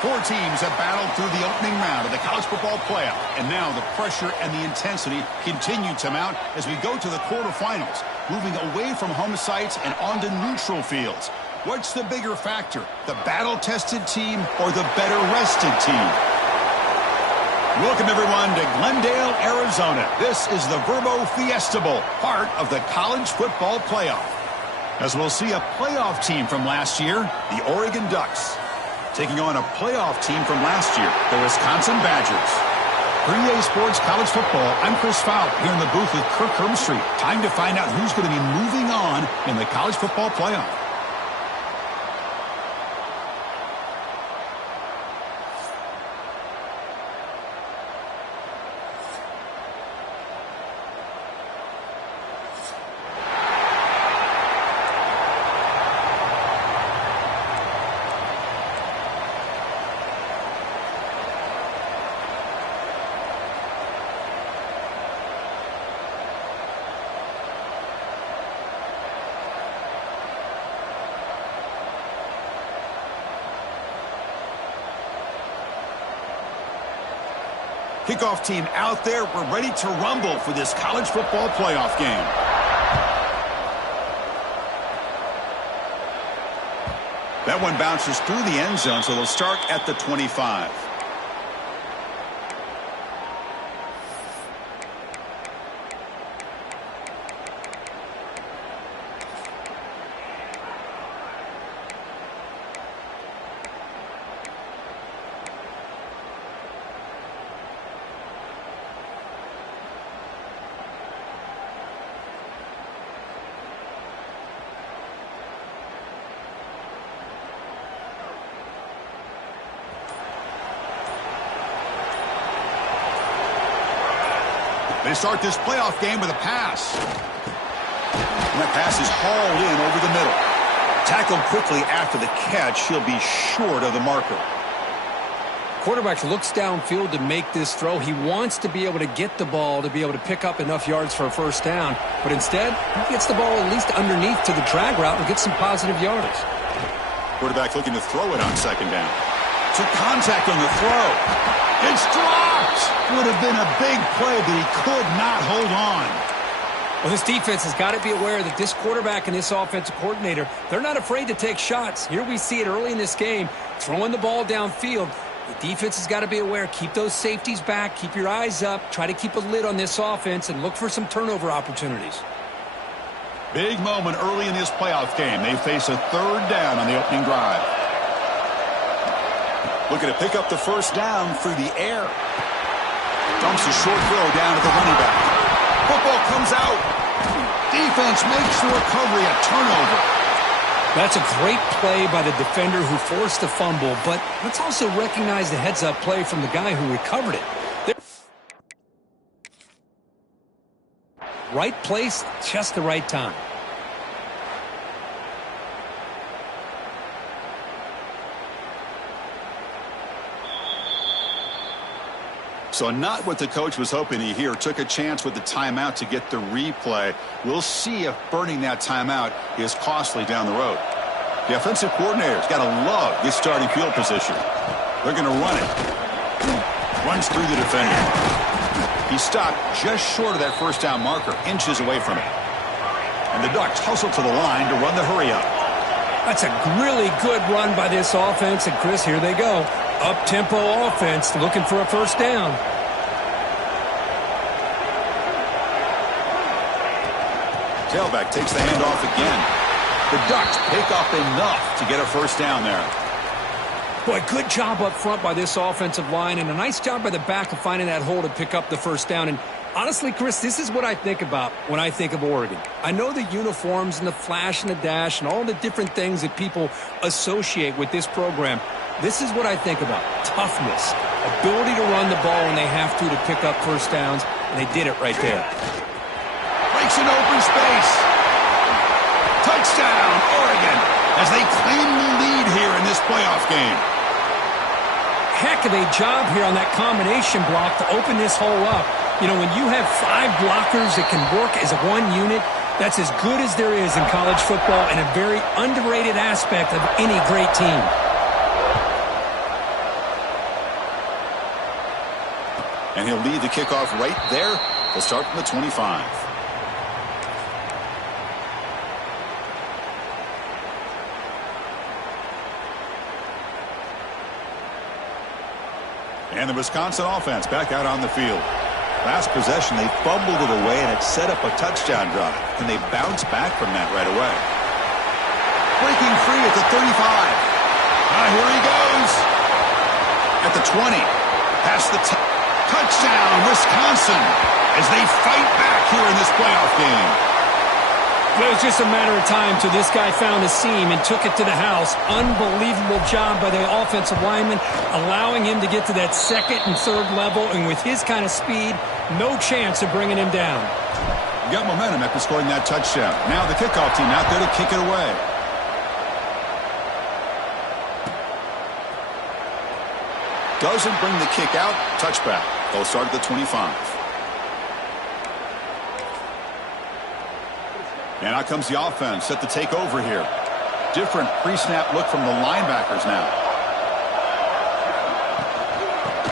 Four teams have battled through the opening round of the college football playoff, and now the pressure and the intensity continue to mount as we go to the quarterfinals, moving away from home sites and onto neutral fields. What's the bigger factor, the battle-tested team or the better-rested team? Welcome, everyone, to Glendale, Arizona. This is the Verbo Fiesta Bowl, part of the college football playoff. As we'll see a playoff team from last year, the Oregon Ducks, taking on a playoff team from last year, the Wisconsin Badgers. For EA Sports College Football, I'm Chris Fowler here in the booth with Kirk Herbstreit. Time to find out who's going to be moving on in the college football playoff. Kickoff team out there. We're ready to rumble for this college football playoff game. That one bounces through the end zone, so they'll start at the 25. They start this playoff game with a pass. And that pass is hauled in over the middle. Tackled quickly after the catch. He'll be short of the marker. Quarterback looks downfield to make this throw. He wants to be able to get the ball to be able to pick up enough yards for a first down. But instead, he gets the ball at least underneath to the drag route and gets some positive yards. Quarterback looking to throw it on second down. To contact on the throw. It's dropped. Would have been a big play, but he could not hold on. Well, this defense has got to be aware that this quarterback and this offensive coordinator, they're not afraid to take shots. Here we see it early in this game, throwing the ball downfield. The defense has got to be aware. Keep those safeties back. Keep your eyes up. Try to keep a lid on this offense and look for some turnover opportunities. Big moment early in this playoff game. They face a third down on the opening drive. Looking to pick up the first down through the air. Dumps a short throw down to the running back. Football comes out. Defense makes the recovery a turnover. That's a great play by the defender who forced the fumble, but let's also recognize the heads-up play from the guy who recovered it. Right place, just the right time. So not what the coach was hoping to hear. Took a chance with the timeout to get the replay. We'll see if burning that timeout is costly down the road. The offensive coordinator's got to love this starting field position. They're going to run it. Runs through the defender. He stopped just short of that first down marker, inches away from it. And the Ducks hustle to the line to run the hurry up. That's a really good run by this offense. And, Chris, here they go. Up-tempo offense looking for a first down. Tailback takes the handoff again. The Ducks pick up enough to get a first down there. Boy, good job up front by this offensive line, and a nice job by the back of finding that hole to pick up the first down. And honestly, Chris, this is what I think about when I think of Oregon. I know the uniforms and the flash and the dash and all the different things that people associate with this program. This is what I think about. Toughness, ability to run the ball when they have to pick up first downs, and they did it right there. Breaks an open space. Touchdown, Oregon, as they claim the lead here in this playoff game. Heck of a job here on that combination block to open this hole up. You know, when you have 5 blockers that can work as one unit, that's as good as there is in college football and a very underrated aspect of any great team. And he'll lead the kickoff right there. They'll start from the 25. And the Wisconsin offense back out on the field. Last possession, they fumbled it away, and it set up a touchdown drive. And they bounced back from that right away. Breaking free at the 35. Here he goes. At the 20. Past the touchdown, Wisconsin, as they fight back here in this playoff game. It was just a matter of time till this guy found a seam and took it to the house. Unbelievable job by the offensive lineman, allowing him to get to that second and third level, and with his kind of speed, no chance of bringing him down. Got momentum after scoring that touchdown. Now the kickoff team out there to kick it away. Doesn't bring the kick out. Touchback. They'll start at the 25. And out comes the offense set to take over here. Different pre-snap look from the linebackers now.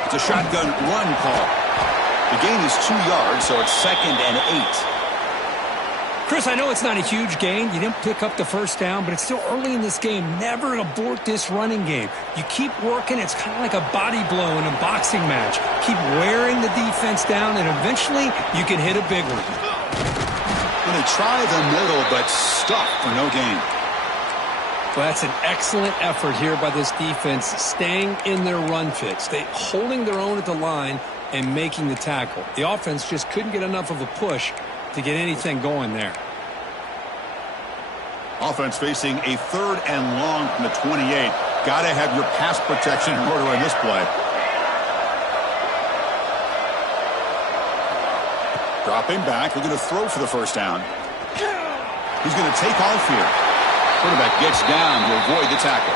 It's a shotgun run call. The gain is 2 yards, so it's 2nd and 8. Chris, I know it's not a huge gain. You didn't pick up the first down, but it's still early in this game. Never abort this running game. You keep working. It's kind of like a body blow in a boxing match. Keep wearing the defense down, and eventually you can hit a big one. When they try the middle, but stuck for no gain. Well, that's an excellent effort here by this defense, staying in their run fits. They holding their own at the line and making the tackle. The offense just couldn't get enough of a push to get anything going there. Offense facing a 3rd and long from the 28. Got to have your pass protection in order in this play. Dropping back. We're going to throw for the first down. He's going to take off here. Quarterback gets down to avoid the tackle.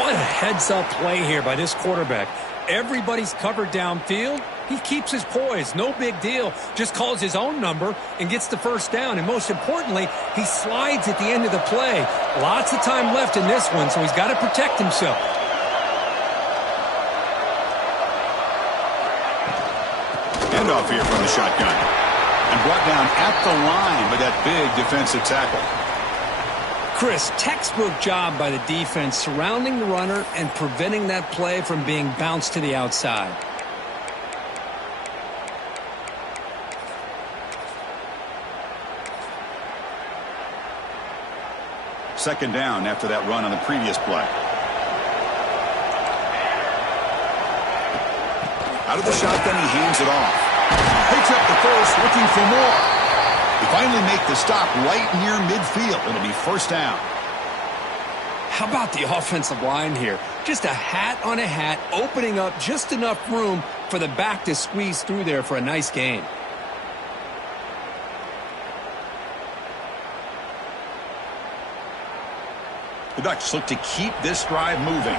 What a heads-up play here by this quarterback. Everybody's covered downfield. He keeps his poise. No big deal. Just calls his own number and gets the first down. And most importantly, he slides at the end of the play. Lots of time left in this one, so he's got to protect himself. Handoff here from the shotgun. And brought down at the line with that big defensive tackle. Chris, textbook job by the defense surrounding the runner and preventing that play from being bounced to the outside. Second down after that run on the previous play. Out of the shotgun, he hands it off. Picks up the first, looking for more. They finally make the stop right near midfield. It'll be first down. How about the offensive line here? Just a hat on a hat, opening up just enough room for the back to squeeze through there for a nice gain. The Ducks look to keep this drive moving.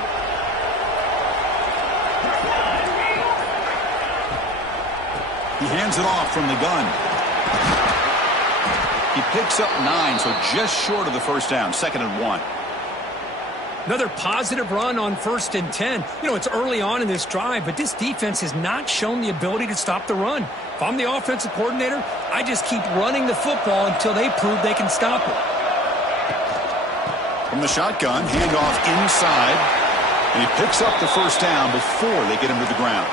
He hands it off from the gun. He picks up 9, so just short of the first down, 2nd and 1. Another positive run on 1st and 10. You know, it's early on in this drive, but this defense has not shown the ability to stop the run. If I'm the offensive coordinator, I just keep running the football until they prove they can stop it. From the shotgun, handoff inside, and he picks up the first down before they get him to the ground.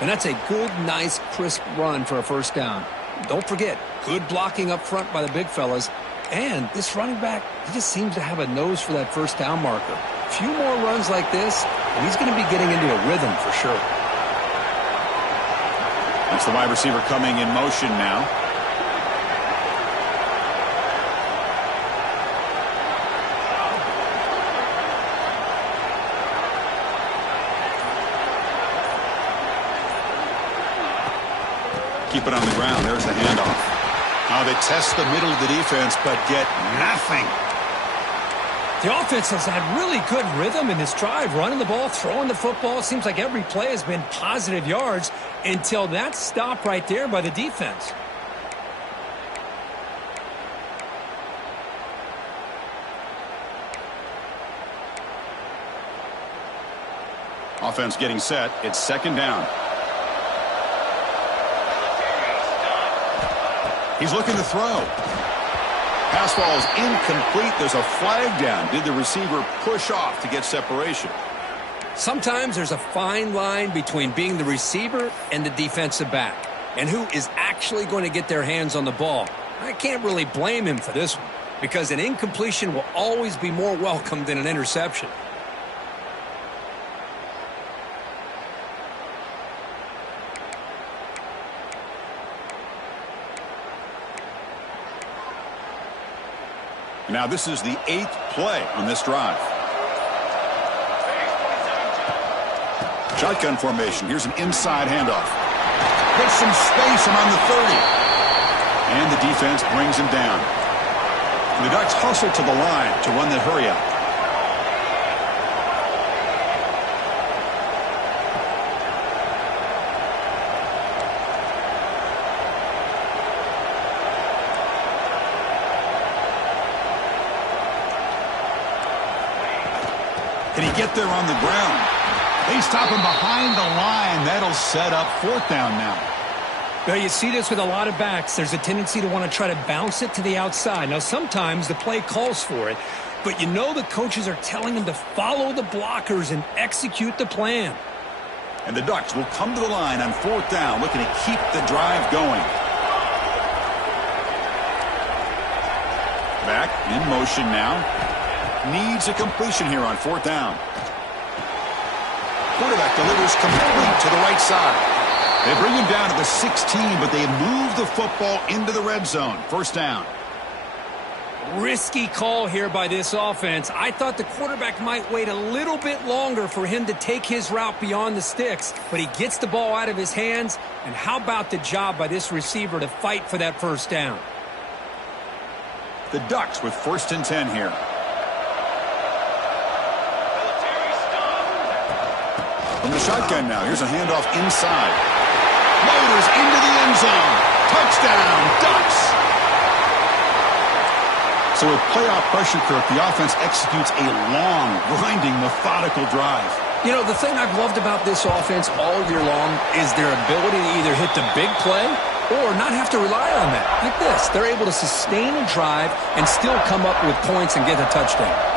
And that's a good, nice, crisp run for a first down. Don't forget, good blocking up front by the big fellas. And this running back, he just seems to have a nose for that first down marker. A few more runs like this, and he's going to be getting into a rhythm for sure. That's the wide receiver coming in motion now. Keep it on the ground. There's the handoff. Now they test the middle of the defense, but get nothing. The offense has had really good rhythm in this drive, running the ball, throwing the football. It seems like every play has been positive yards until that stop right there by the defense. Offense getting set. It's 2nd down. He's looking to throw. Pass ball is incomplete. There's a flag down. Did the receiver push off to get separation? Sometimes there's a fine line between being the receiver and the defensive back, and who is actually going to get their hands on the ball. I can't really blame him for this one, because an incompletion will always be more welcome than an interception. Now this is the 8th play on this drive. Shotgun formation. Here's an inside handoff. Gets some space around the 30. And the defense brings him down. The Ducks hustle to the line to run that hurry up. Can he get there on the ground? They stop him behind the line. That'll set up 4th down now. Well, you see this with a lot of backs. There's a tendency to want to try to bounce it to the outside. Now, sometimes the play calls for it, but you know the coaches are telling them to follow the blockers and execute the plan. And the Ducks will come to the line on 4th down, looking to keep the drive going. Back in motion now. Needs a completion here on 4th down. Quarterback delivers complete to the right side. They bring him down to the 16, but they move the football into the red zone. 1st down. Risky call here by this offense. I thought the quarterback might wait a little bit longer for him to take his route beyond the sticks, but he gets the ball out of his hands. And how about the job by this receiver to fight for that 1st down? The Ducks with 1st and 10 here. From the shotgun now, here's a handoff inside. Motors into the end zone. Touchdown, Ducks. So with playoff pressure, Kirk, the offense executes a long, grinding, methodical drive. You know, the thing I've loved about this offense all year long is their ability to either hit the big play or not have to rely on that. Like this, they're able to sustain a drive and still come up with points and get a touchdown.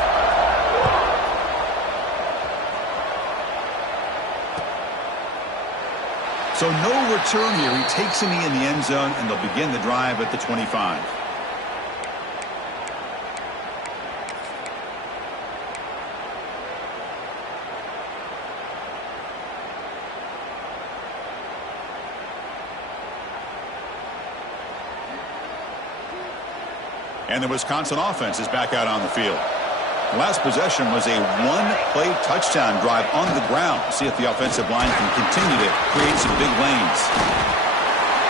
So no return here. He takes a knee in the end zone, and they'll begin the drive at the 25. And the Wisconsin offense is back out on the field. The last possession was a one-play touchdown drive on the ground. See if the offensive line can continue to create some big lanes.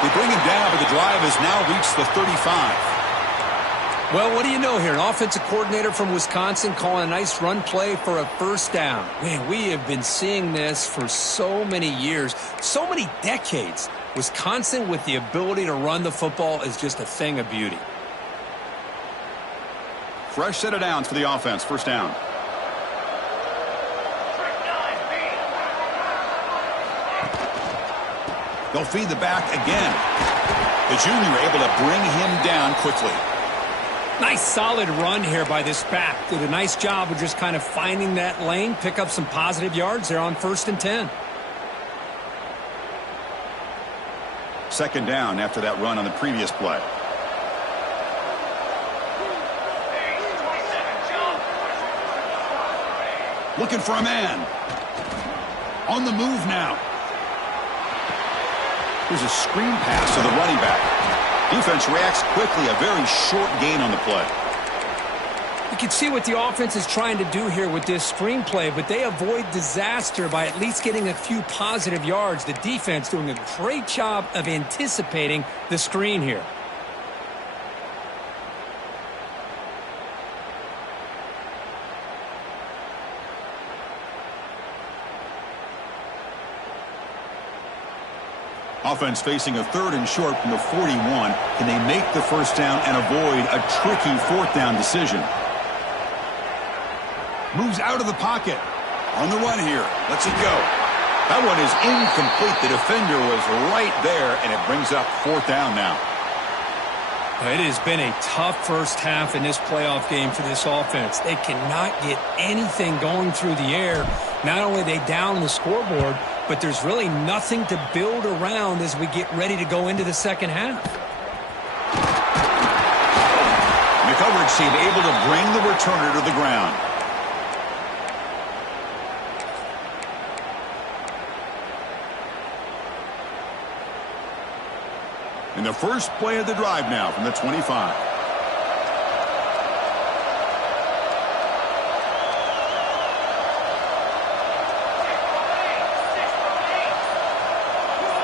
They bring him down, but the drive has now reached the 35. Well, what do you know here? An offensive coordinator from Wisconsin calling a nice run play for a 1st down. Man, we have been seeing this for so many years, so many decades. Wisconsin with the ability to run the football is just a thing of beauty. Fresh set of downs for the offense. 1st down. They'll feed the back again. The junior able to bring him down quickly. Nice solid run here by this back. Did a nice job of just kind of finding that lane, pick up some positive yards there on 1st and 10. 2nd down after that run on the previous play. Looking for a man. On the move now. Here's a screen pass to the running back. Defense reacts quickly. A very short gain on the play. You can see what the offense is trying to do here with this screen play, but they avoid disaster by at least getting a few positive yards. The defense doing a great job of anticipating the screen here. Offense facing a 3rd and short from the 41. Can they make the 1st down and avoid a tricky 4th down decision? Moves out of the pocket. On the run here. Lets it go. That one is incomplete. The defender was right there, and it brings up 4th down now. It has been a tough first half in this playoff game for this offense. They cannot get anything going through the air. Not only are they down the scoreboard, but there's really nothing to build around as we get ready to go into the second half. The coverage team able to bring the returner to the ground. In the first play of the drive now from the 25.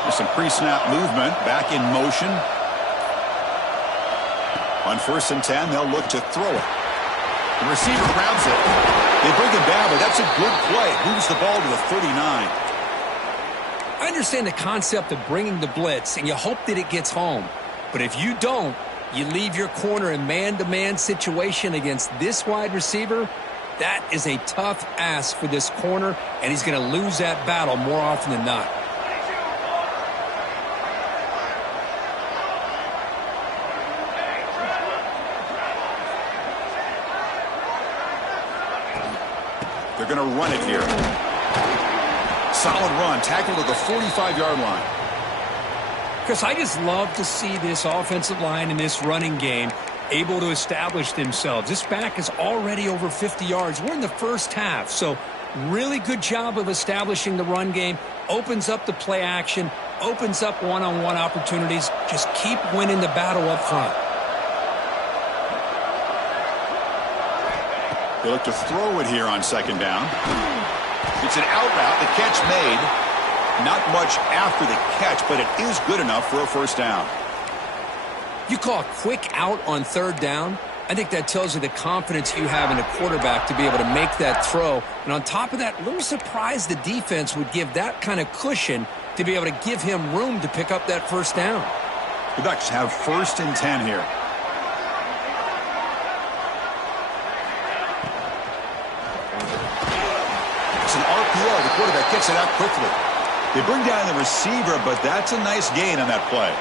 There's some pre-snap movement, back in motion. On 1st and 10, they'll look to throw it. The receiver grabs it. They bring it down, but that's a good play. Moves the ball to the 39. I understand the concept of bringing the blitz, and you hope that it gets home. But if you don't, you leave your corner in man-to-man situation against this wide receiver. That is a tough ask for this corner, and he's going to lose that battle more often than not. They're going to run it here. Solid run, tackled at the 45-yard line. Chris, I just love to see this offensive line in this running game able to establish themselves. This back is already over 50 yards. We're in the first half, so really good job of establishing the run game. Opens up the play action, opens up one-on-one opportunities. Just keep winning the battle up front. They look to throw it here on 2nd down. It's an out route. The catch made. Not much after the catch, but it is good enough for a 1st down. You call a quick out on 3rd down. I think that tells you the confidence you have in a quarterback to be able to make that throw. And on top of that, a little surprised the defense would give that kind of cushion to be able to give him room to pick up that 1st down. The Ducks have 1st and 10 here. It's an RPO. The quarterback gets it out quickly. They bring down the receiver, but that's a nice gain on that play.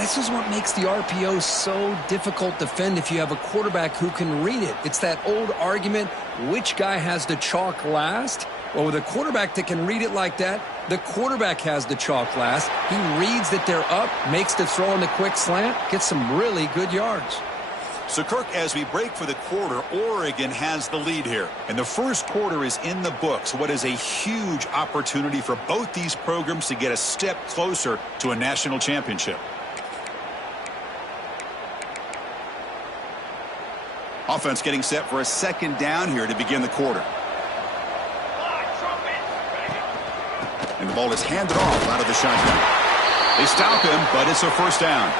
This is what makes the RPO so difficult to defend if you have a quarterback who can read it. It's that old argument, which guy has the chalk last? Well, with a quarterback that can read it like that, the quarterback has the chalk last. He reads that they're up, makes the throw on the quick slant, gets some really good yards. So, Kirk, as we break for the quarter, Oregon has the lead here. And the first quarter is in the books. What is a huge opportunity for both these programs to get a step closer to a national championship. Offense getting set for a 2nd down here to begin the quarter. And the ball is handed off out of the shotgun. They stop him, but it's a 1st down.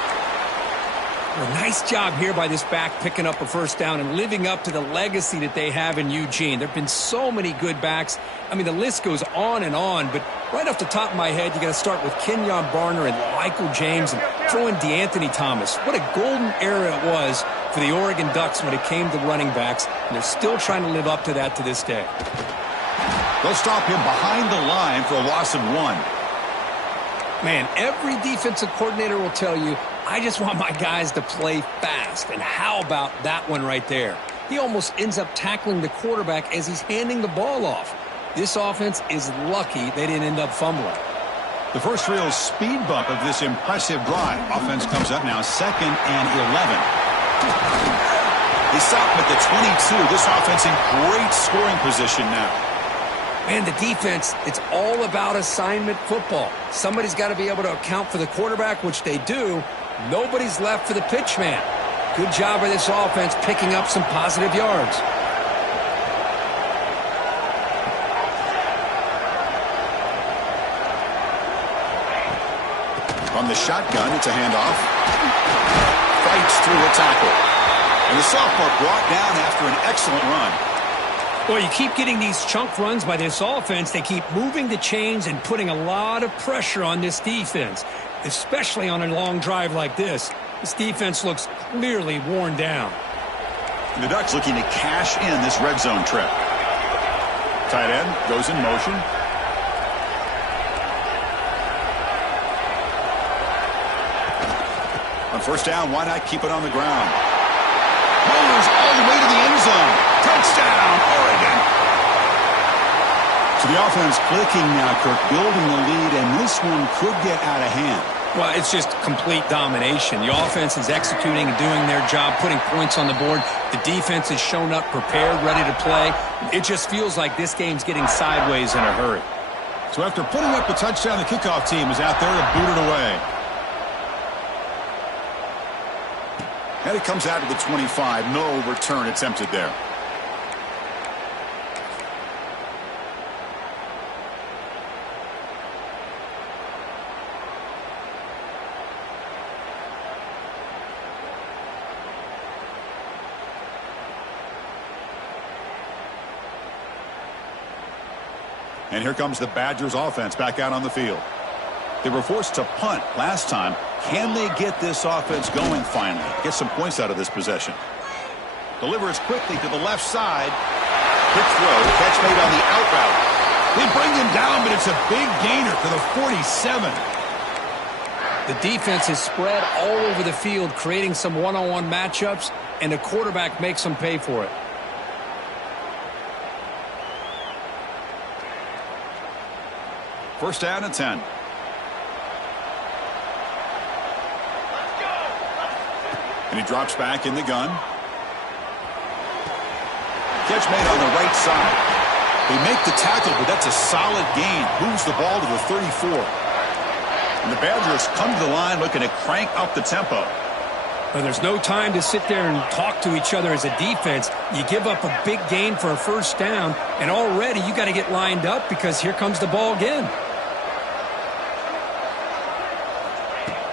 Well, nice job here by this back picking up a 1st down and living up to the legacy that they have in Eugene. There have been so many good backs. I mean, the list goes on and on, but right off the top of my head, you got to start with Kenyon Barner and Michael James and throw in DeAnthony Thomas. What a golden era it was for the Oregon Ducks when it came to running backs, and they're still trying to live up to that to this day. They'll stop him behind the line for a loss of 1. Man, every defensive coordinator will tell you, I just want my guys to play fast. And how about that one right there? He almost ends up tackling the quarterback as he's handing the ball off. This offense is lucky they didn't end up fumbling. The first real speed bump of this impressive drive. Offense comes up now 2nd and 11. They stop him at the 22. This offense in great scoring position now. Man, the defense, it's all about assignment football. Somebody's got to be able to account for the quarterback, which they do. Nobody's left for the pitch man. Good job by this offense picking up some positive yards. From the shotgun, it's a handoff. Fights through a tackle. And the sophomore brought down after an excellent run. Well, you keep getting these chunk runs by this offense. They keep moving the chains and putting a lot of pressure on this defense, especially on a long drive like this. This defense looks clearly worn down. And the Ducks looking to cash in this red zone trip. Tight end goes in motion. On On first down, why not keep it on the ground? Bowlers all the way to the end zone. Touchdown, Oregon. So the offense clicking now, Kirk, building the lead, and this one could get out of hand. Well, it's just complete domination. The offense is executing and doing their job, putting points on the board. The defense has shown up prepared, ready to play. It just feels like this game's getting sideways in a hurry. So after putting up the touchdown, the kickoff team is out there to boot it away. And it comes out to the 25. No return attempted there. And here comes the Badgers offense back out on the field. They were forced to punt last time. Can they get this offense going finally? Get some points out of this possession. Delivers quickly to the left side. Quick throw. Catch made on the out route. They bring him down, but it's a big gainer to the 47. The defense is spread all over the field, creating some one-on-one matchups, and the quarterback makes them pay for it. First down and 10. And he drops back in the gun. Catch made on the right side. They make the tackle, but that's a solid gain. Moves the ball to the 34. And the Badgers come to the line looking to crank up the tempo. But there's no time to sit there and talk to each other as a defense. You give up a big gain for a first down, and already you got to get lined up because here comes the ball again.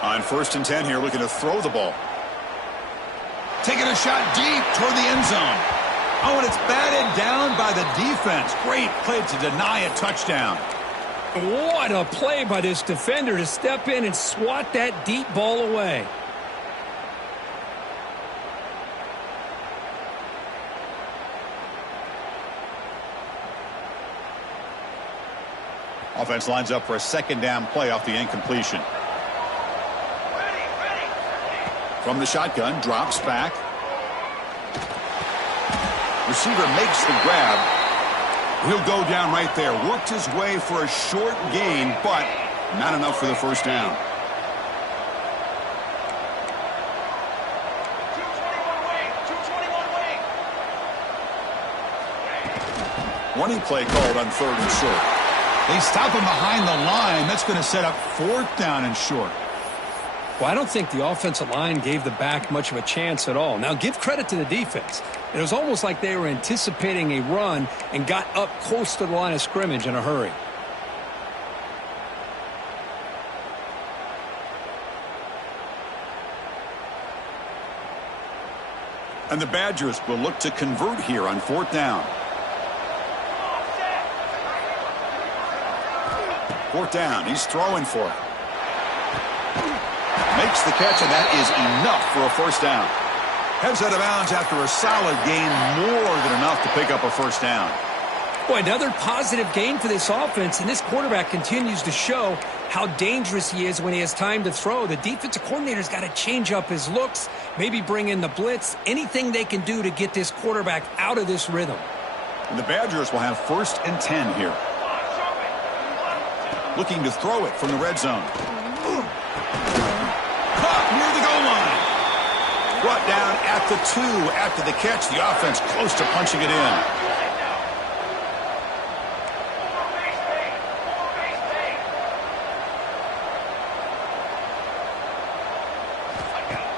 On first and 10 here, looking to throw the ball. Taking a shot deep toward the end zone. Oh, and it's batted down by the defense. Great play to deny a touchdown. What a play by this defender to step in and swat that deep ball away. Offense lines up for a second down play off the incompletion. From the shotgun, drops back. Receiver makes the grab. He'll go down right there. Worked his way for a short gain, but not enough for the first down. Running play called on third and short. They stop him behind the line. That's going to set up fourth down and short. Well, I don't think the offensive line gave the back much of a chance at all. Now, give credit to the defense. It was almost like they were anticipating a run and got up close to the line of scrimmage in a hurry. And the Badgers will look to convert here on fourth down. Fourth down. He's throwing for it. Makes the catch, and that is enough for a first down. Heads out of bounds after a solid gain, more than enough to pick up a first down. Boy, another positive gain for this offense, and this quarterback continues to show how dangerous he is when he has time to throw. The defensive coordinator's got to change up his looks, maybe bring in the blitz, anything they can do to get this quarterback out of this rhythm. And the Badgers will have first and 10 here. Looking to throw it from the red zone. Caught near the goal line. Brought down at the 2 after the catch. The offense close to punching it in.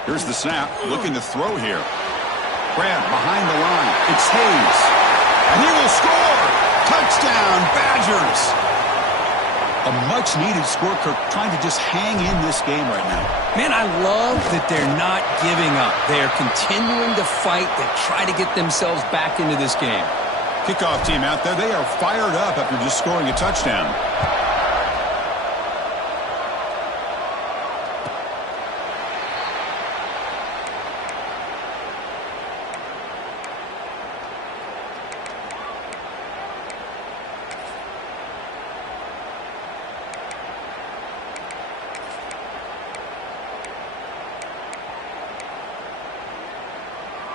Here's the snap. Looking to throw here. Grab behind the line. It's Hayes. And he will score. Touchdown, Badgers. A much-needed score, Kirk, trying to just hang in this game right now. Man, I love that they're not giving up. They are continuing to fight to try to get themselves back into this game. Kickoff team out there, they are fired up after just scoring a touchdown.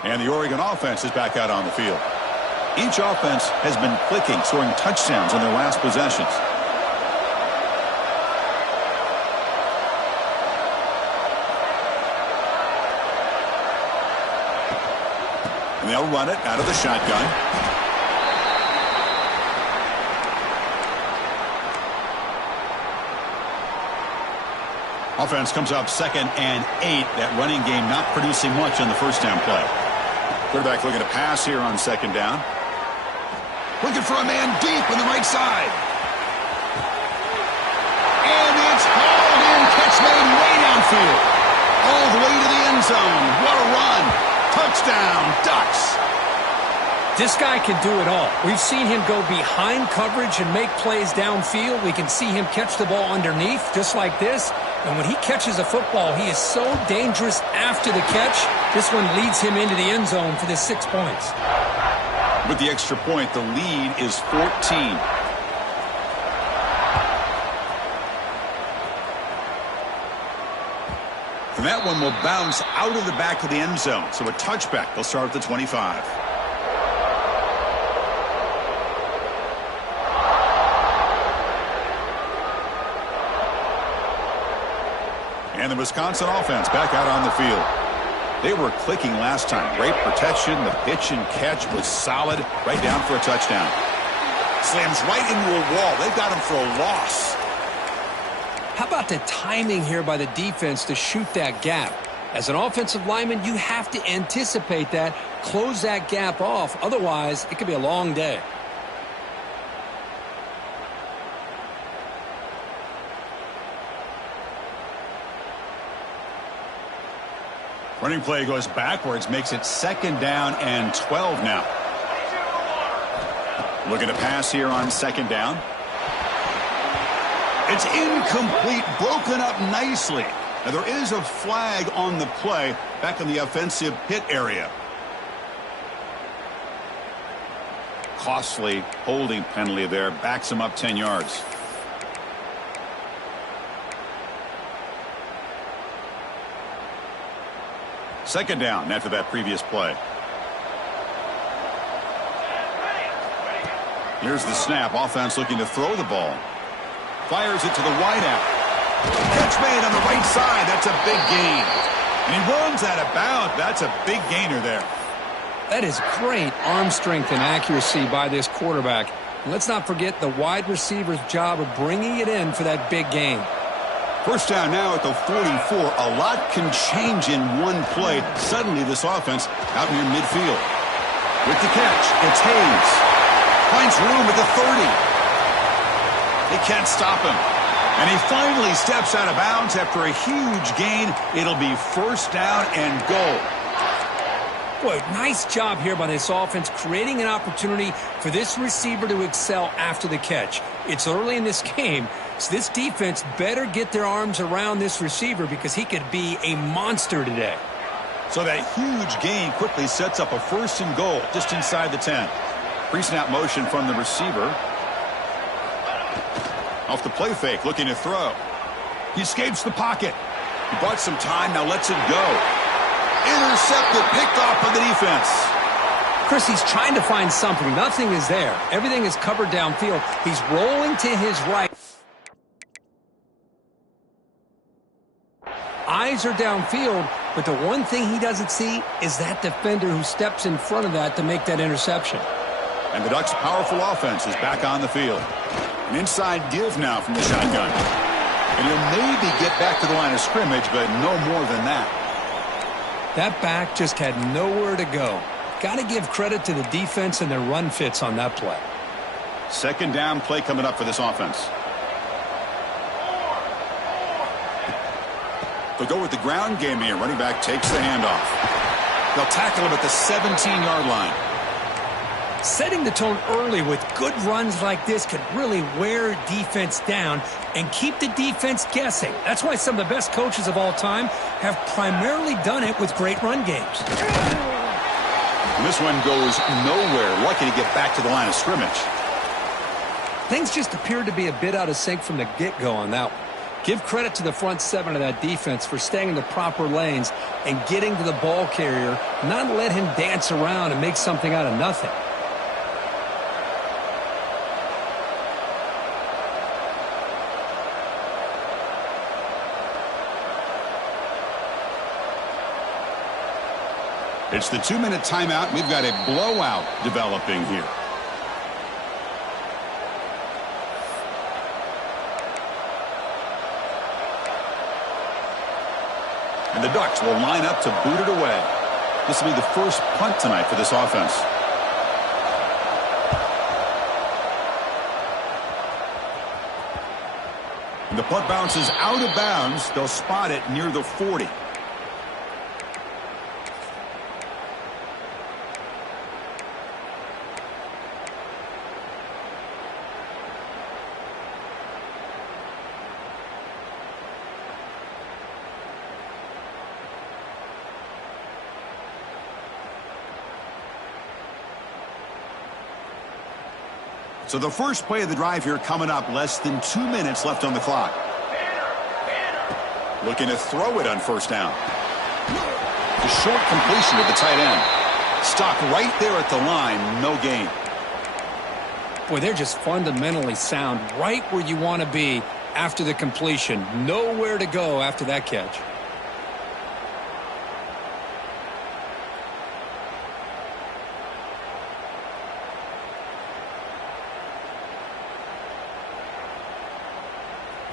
And the Oregon offense is back out on the field. Each offense has been clicking, scoring touchdowns on their last possessions. And they'll run it out of the shotgun. Offense comes up 2nd and 8. That running game not producing much on the first down play. Quarterback looking to pass here on 2nd down. Looking for a man deep on the right side. And it's hauled in. Catch made way downfield. All the way to the end zone. What a run. Touchdown, Ducks. This guy can do it all. We've seen him go behind coverage and make plays downfield. We can see him catch the ball underneath just like this. And when he catches a football, he is so dangerous after the catch. This one leads him into the end zone for the 6 points. With the extra point, the lead is 14. And that one will bounce out of the back of the end zone. So a touchback. They'll start at the 25. And the Wisconsin offense back out on the field. They were clicking last time. Great protection. The pitch and catch was solid. Right down for a touchdown. Slams right into a wall. They've got him for a loss. How about the timing here by the defense to shoot that gap? As an offensive lineman, you have to anticipate that, close that gap off. Otherwise, it could be a long day. Running play goes backwards, makes it 2nd down and 12 now. Looking to pass here on 2nd down. It's incomplete, broken up nicely. Now there is a flag on the play back in the offensive pit area. Costly holding penalty there, backs him up 10 yards. Second down after that previous play. Here's the snap. Offense looking to throw the ball. Fires it to the wideout. Catch made on the right side. That's a big gain. And he runs out of bounds. That's a big gainer there. That is great arm strength and accuracy by this quarterback. And let's not forget the wide receiver's job of bringing it in for that big gain. First down now at the 44. A lot can change in one play. Suddenly this offense out near midfield. With the catch, it's Hayes. Finds room at the 30. They can't stop him. And he finally steps out of bounds after a huge gain. It'll be first down and goal. Boy, nice job here by this offense, creating an opportunity for this receiver to excel after the catch. It's early in this game, so this defense better get their arms around this receiver because he could be a monster today. So that huge gain quickly sets up a first and goal just inside the 10. Pre-snap motion from the receiver. Off the play fake, looking to throw. He escapes the pocket. He bought some time, now lets it go. Intercepted, picked off by the defense. Chris, he's trying to find something. Nothing is there. Everything is covered downfield. He's rolling to his right. Eyes are downfield, but the one thing he doesn't see is that defender who steps in front of that to make that interception. And the Ducks' powerful offense is back on the field. An inside give now from the shotgun. And he'll maybe get back to the line of scrimmage, but no more than that. That back just had nowhere to go. Got to give credit to the defense and their run fits on that play. Second down play coming up for this offense. They'll go with the ground game here. Running back takes the handoff. They'll tackle him at the 17-yard line. Setting the tone early with good runs like this could really wear defense down and keep the defense guessing. That's why some of the best coaches of all time have primarily done it with great run games. And this one goes nowhere. Lucky to get back to the line of scrimmage. Things just appeared to be a bit out of sync from the get-go on that one. Give credit to the front seven of that defense for staying in the proper lanes and getting to the ball carrier, not let him dance around and make something out of nothing. It's the 2-minute timeout. We've got a blowout developing here. And the Ducks will line up to boot it away. This will be the first punt tonight for this offense. And the punt bounces out of bounds. They'll spot it near the 40. So the first play of the drive here coming up, less than 2 minutes left on the clock. Looking to throw it on first down. The short completion to the tight end. Stopped right there at the line, no gain. Boy, they're just fundamentally sound right where you want to be after the completion. Nowhere to go after that catch.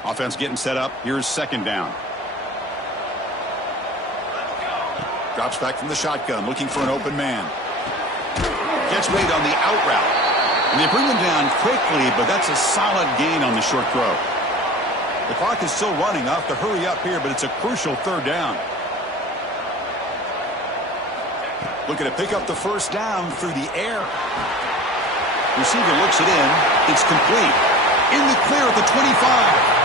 Offense getting set up. Here's second down. Drops back from the shotgun, looking for an open man. Gets made on the out route. And they bring him down quickly, but that's a solid gain on the short throw. The clock is still running. Off to hurry up here, but it's a crucial third down. Looking to pick up the first down through the air. Receiver looks it in. It's complete. In the clear at the 25.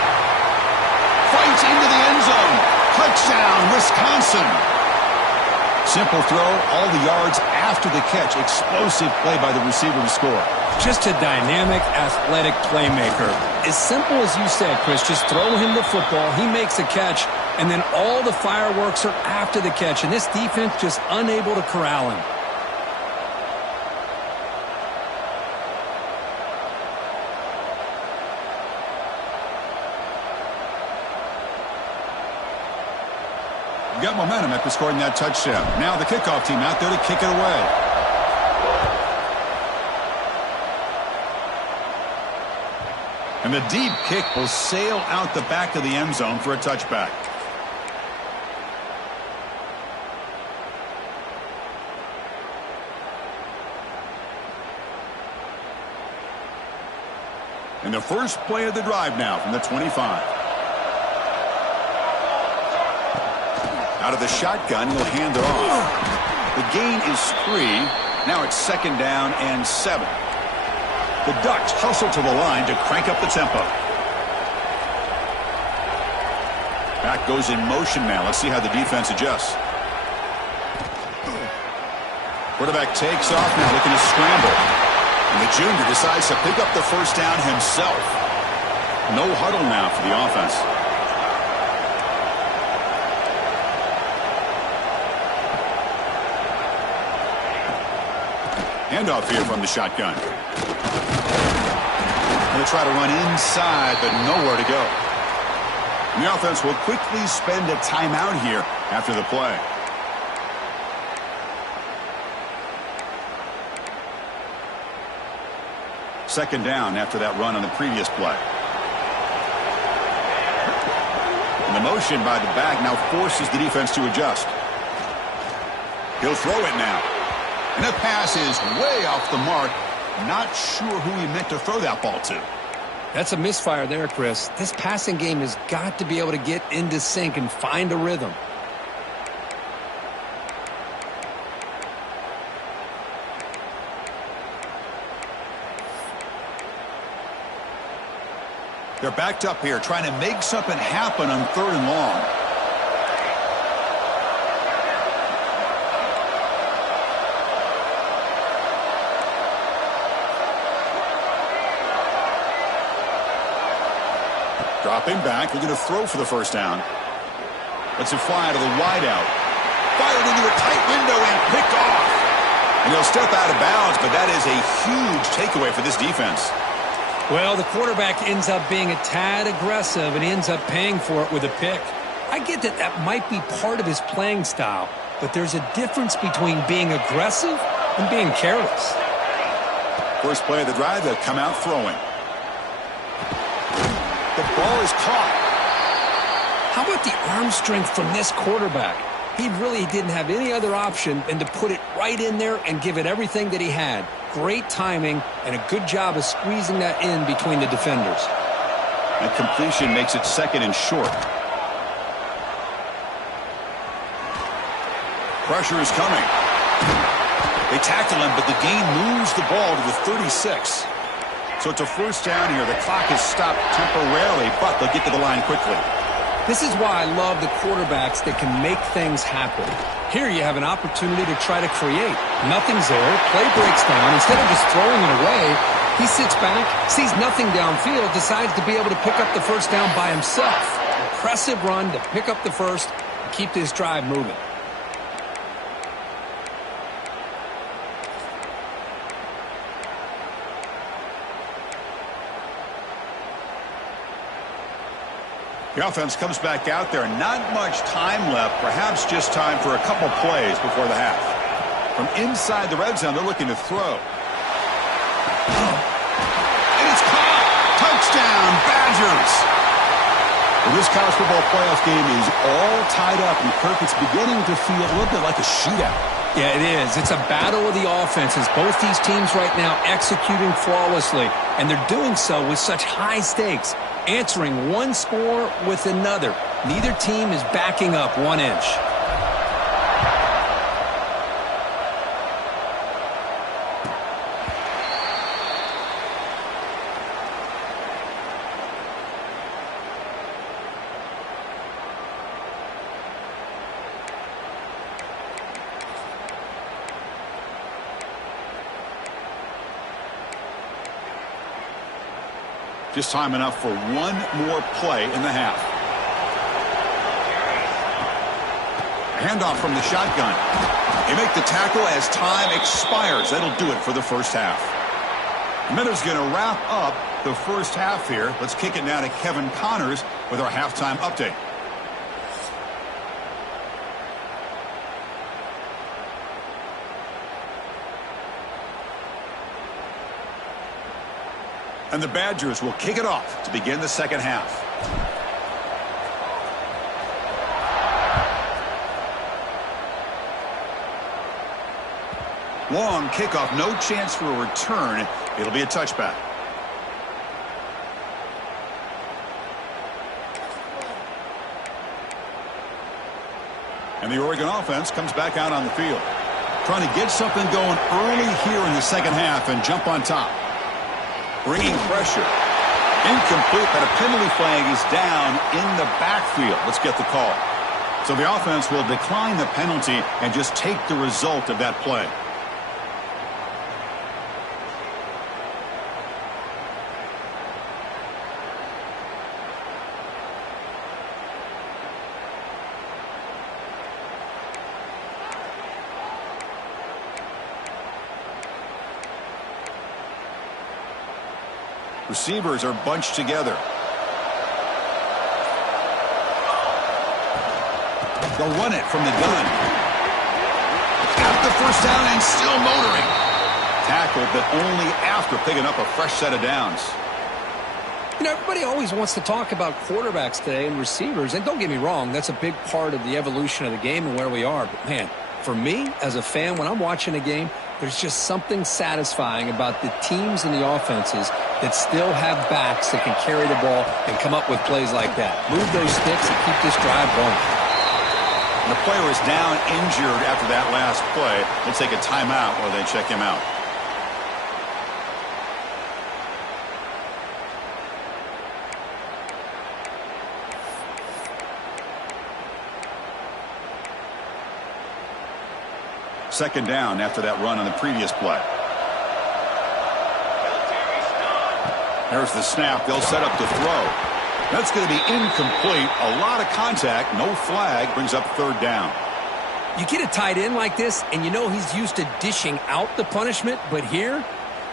Fights into the end zone. Touchdown, Wisconsin. Simple throw, all the yards after the catch. Explosive play by the receiver to score. Just a dynamic, athletic playmaker. As simple as you said, Chris, just throw him the football. He makes a catch, and then all the fireworks are after the catch. And this defense just unable to corral him. Got momentum after scoring that touchdown. Now the kickoff team out there to kick it away. And the deep kick will sail out the back of the end zone for a touchback. And the first play of the drive now from the 25. Out of the shotgun, he'll hand it off. The gain is 3. Now it's second down and 7. The Ducks hustle to the line to crank up the tempo. Back goes in motion now. Let's see how the defense adjusts. Quarterback takes off now, looking to scramble. And the junior decides to pick up the first down himself. No huddle now for the offense. Handoff here from the shotgun. They'll try to run inside, but nowhere to go. And the offense will quickly spend a timeout here after the play. Second down after that run on the previous play. And the motion by the back now forces the defense to adjust. He'll throw it now. And the pass is way off the mark. Not sure who he meant to throw that ball to. That's a misfire there, Chris. This passing game has got to be able to get into sync and find a rhythm. They're backed up here, trying to make something happen on 3rd and long. Dropping back, looking to throw for the first down. Lets it fly to the wideout. Fired into a tight window and picked off. And he'll step out of bounds, but that is a huge takeaway for this defense. Well, the quarterback ends up being a tad aggressive, and he ends up paying for it with a pick. I get that that might be part of his playing style, but there's a difference between being aggressive and being careless. First play of the drive, they'll come out throwing. The ball is caught. How about the arm strength from this quarterback? He really didn't have any other option than to put it right in there and give it everything that he had. Great timing and a good job of squeezing that in between the defenders. That completion makes it second and short. Pressure is coming. They tackle him, but the gain moves the ball to the 36. So it's a first down here. The clock is stopped temporarily, but they'll get to the line quickly. This is why I love the quarterbacks that can make things happen. Here you have an opportunity to try to create. Nothing's there. Play breaks down. Instead of just throwing it away, he sits back, sees nothing downfield, decides to be able to pick up the first down by himself. Impressive run to pick up the first and keep this drive moving. The offense comes back out there. Not much time left. Perhaps just time for a couple plays before the half. From inside the red zone, they're looking to throw. And it's caught. Touchdown, Badgers. Well, this college football playoff game is all tied up. And Kirk, it's beginning to feel a little bit like a shootout. Yeah, it is. It's a battle of the offenses. Both these teams right now executing flawlessly. And they're doing so with such high stakes. Answering one score with another. Neither team is backing up 1 inch. Just time enough for one more play in the half. A handoff from the shotgun. They make the tackle as time expires. That'll do it for the first half. Minuta's going to wrap up the first half here. Let's kick it now to Kevin Connors with our halftime update. And the Badgers will kick it off to begin the second half. Long kickoff, no chance for a return. It'll be a touchback. And the Oregon offense comes back out on the field. Trying to get something going early here in the second half and jump on top. Bringing pressure. Incomplete, but a penalty flag is down in the backfield. Let's get the call. So the offense will decline the penalty and just take the result of that play. Receivers are bunched together. They'll run it from the gun. Got the first down and still motoring. Tackled, but only after picking up a fresh set of downs. You know, everybody always wants to talk about quarterbacks today and receivers. And don't get me wrong, that's a big part of the evolution of the game and where we are. But, man, for me as a fan, when I'm watching a game, there's just something satisfying about the teams and the offenses that still have backs that can carry the ball and come up with plays like that. Move those sticks and keep this drive going. And the player is down injured after that last play. They take a timeout while they check him out. Second down after that run on the previous play. There's the snap. They'll set up to throw. That's going to be incomplete. A lot of contact. No flag. Brings up third down. You get a tight end like this, and you know he's used to dishing out the punishment, but here,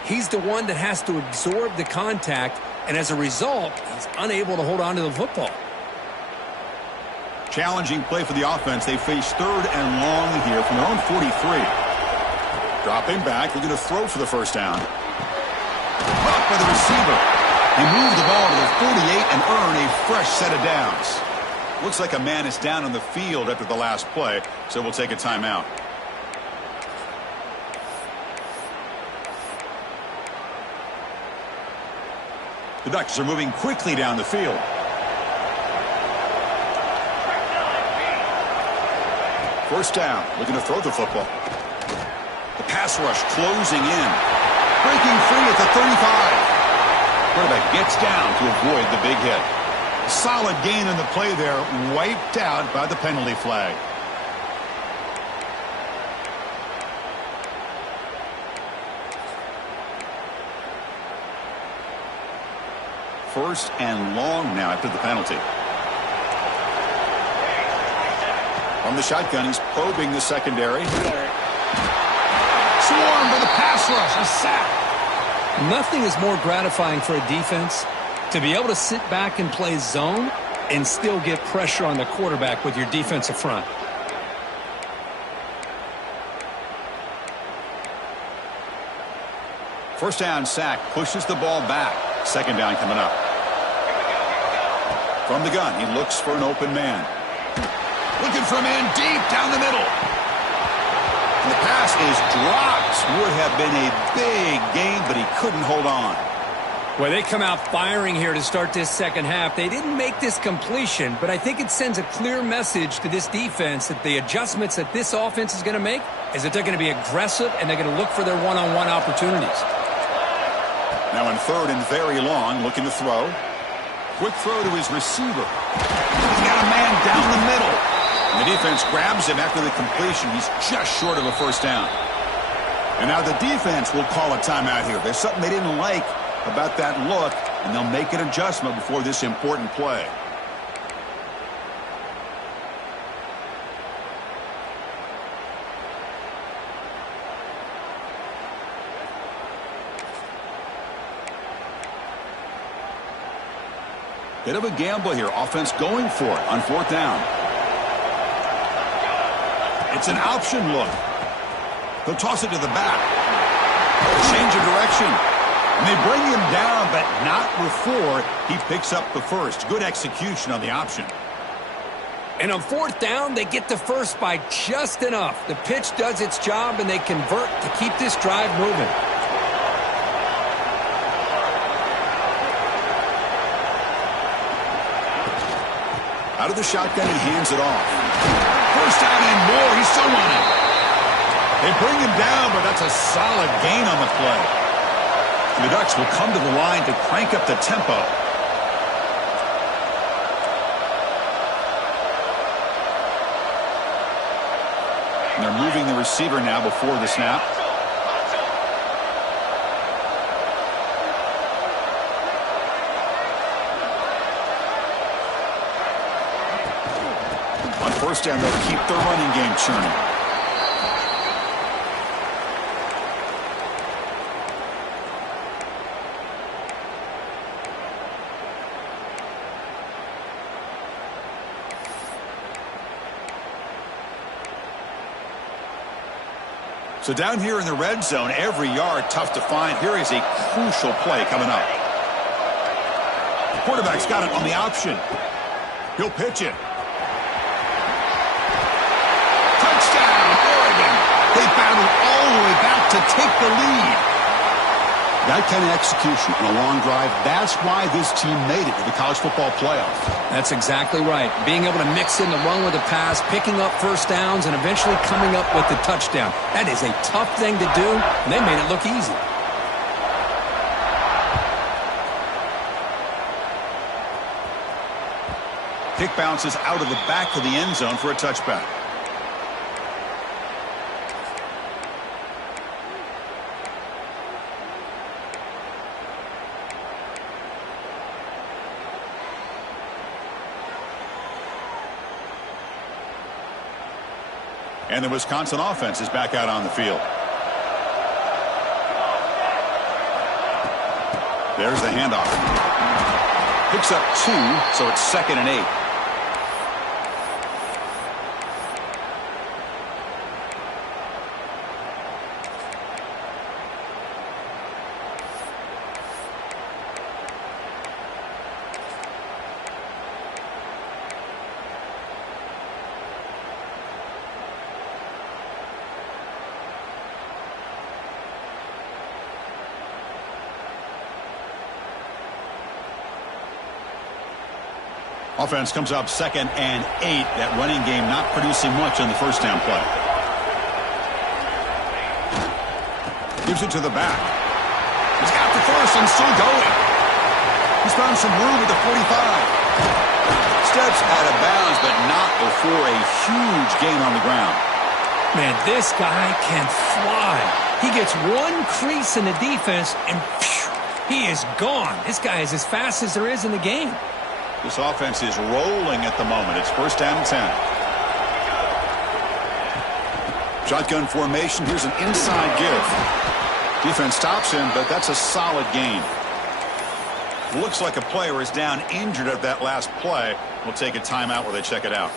he's the one that has to absorb the contact, and as a result, he's unable to hold on to the football. Challenging play for the offense. They face third and long here from their own 43. Dropping back, looking to throw for the first down. Caught by the receiver. He moved the ball to the 48 and earned a fresh set of downs. Looks like a man is down on the field after the last play, so we'll take a timeout. The Ducks are moving quickly down the field. First down, looking to throw the football. The pass rush closing in. Breaking free at the 35. Quarterback gets down to avoid the big hit. Solid gain in the play there, wiped out by the penalty flag. First and long now after the penalty. From the shotgun, he's probing the secondary. Swarmed by the pass rush, a sack. Nothing is more gratifying for a defense to be able to sit back and play zone and still get pressure on the quarterback with your defensive front. First down sack, pushes the ball back. Second down coming up. From the gun, he looks for an open man. Looking for a man deep down the middle. And the pass is dropped. Would have been a big gain, but he couldn't hold on. Well, they come out firing here to start this second half. They didn't make this completion, but I think it sends a clear message to this defense that the adjustments that this offense is going to make is that they're going to be aggressive and they're going to look for their one-on-one opportunities. Now in third and very long, looking to throw. Quick throw to his receiver. He's got a man down the middle. And the defense grabs him after the completion. He's just short of a first down. And now the defense will call a timeout here. There's something they didn't like about that look, and they'll make an adjustment before this important play. Bit of a gamble here. Offense going for it on fourth down. It's an option look. He'll toss it to the back. Change of direction. And they bring him down, but not before he picks up the first. Good execution on the option. And on fourth down, they get the first by just enough. The pitch does its job, and they convert to keep this drive moving. Out of the shotgun, he hands it off. First down and more. He's still running. They bring him down, but that's a solid gain on the play. The Ducks will come to the line to crank up the tempo. And they're moving the receiver now before the snap. On first down, they'll keep their running game churning. So down here in the red zone, every yard tough to find. Here is a crucial play coming up. The quarterback's got it on the option. He'll pitch it. Touchdown, Oregon. They battled all the way back to take the lead. That kind of execution on a long drive, that's why this team made it to the college football playoff. That's exactly right. Being able to mix in the run with the pass, picking up first downs, and eventually coming up with the touchdown. That is a tough thing to do, and they made it look easy. Kick bounces out of the back of the end zone for a touchback. And the Wisconsin offense is back out on the field. There's the handoff. Picks up 2, so it's 2nd and 8. Offense comes up 2nd and 8. That running game not producing much on the first down play. Gives it to the back. He's got the first and still going. He's found some room at the 45. Steps out of bounds, but not before a huge gain on the ground. Man, this guy can fly. He gets one crease in the defense, and phew, he is gone. This guy is as fast as there is in the game. This offense is rolling at the moment. It's 1st down and 10. Shotgun formation. Here's an inside give. Defense stops him, but that's a solid gain. Looks like a player is down injured at that last play. We'll take a timeout while they check it out.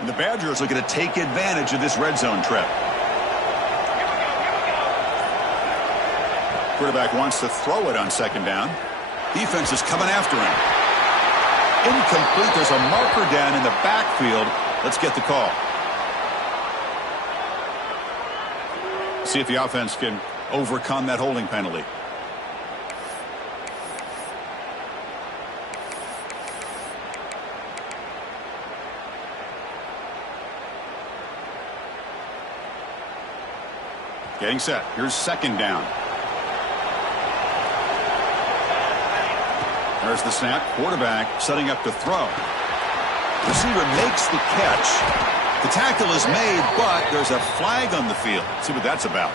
And the Badgers are going to take advantage of this red zone trip. Quarterback wants to throw it on 2nd down. Defense is coming after him. Incomplete. There's a marker down in the backfield. Let's get the call. See if the offense can overcome that holding penalty. Getting set. Here's 2nd down. There's the snap. Quarterback setting up to throw. Receiver makes the catch. The tackle is made, but there's a flag on the field. Let's see what that's about.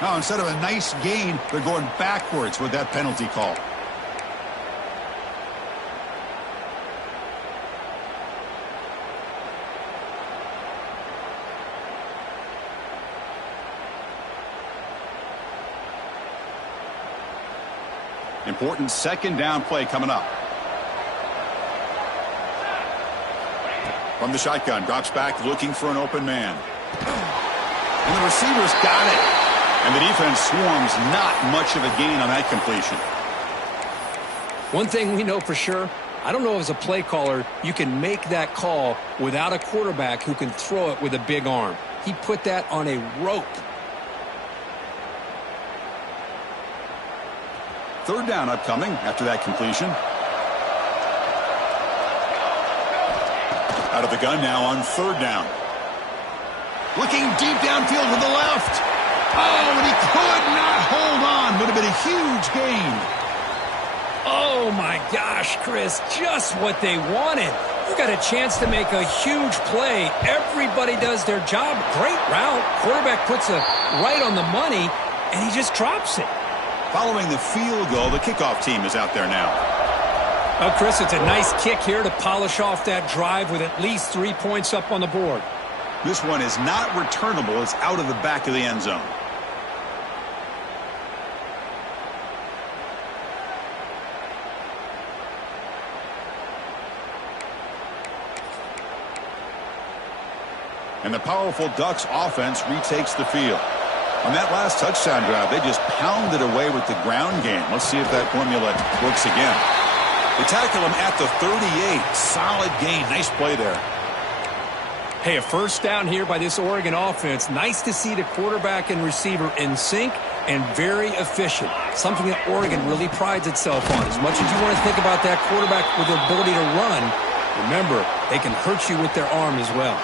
Now, instead of a nice gain, they're going backwards with that penalty call. Important 2nd down play coming up. From the shotgun, drops back looking for an open man. And the receiver's got it. And the defense swarms, not much of a gain on that completion. One thing we know for sure, I don't know as a play caller, you can make that call without a quarterback who can throw it with a big arm. He put that on a rope. 3rd down upcoming after that completion. Out of the gun now on 3rd down. Looking deep downfield with the left. Oh, and he could not hold on. Would have been a huge gain. Oh, my gosh, Chris, just what they wanted. You got a chance to make a huge play. Everybody does their job. Great route. Quarterback puts it right on the money, and he just drops it. Following the field goal, the kickoff team is out there now. Well, Chris, it's a nice kick here to polish off that drive with at least 3 points up on the board. This one is not returnable. It's out of the back of the end zone. And the powerful Ducks offense retakes the field. On that last touchdown drive, they just pounded away with the ground game. Let's see if that formula works again. They tackle him at the 38. Solid gain. Nice play there. Hey, a 1st down here by this Oregon offense. Nice to see the quarterback and receiver in sync and very efficient. Something that Oregon really prides itself on. As much as you want to think about that quarterback with the ability to run, remember, they can hurt you with their arm as well.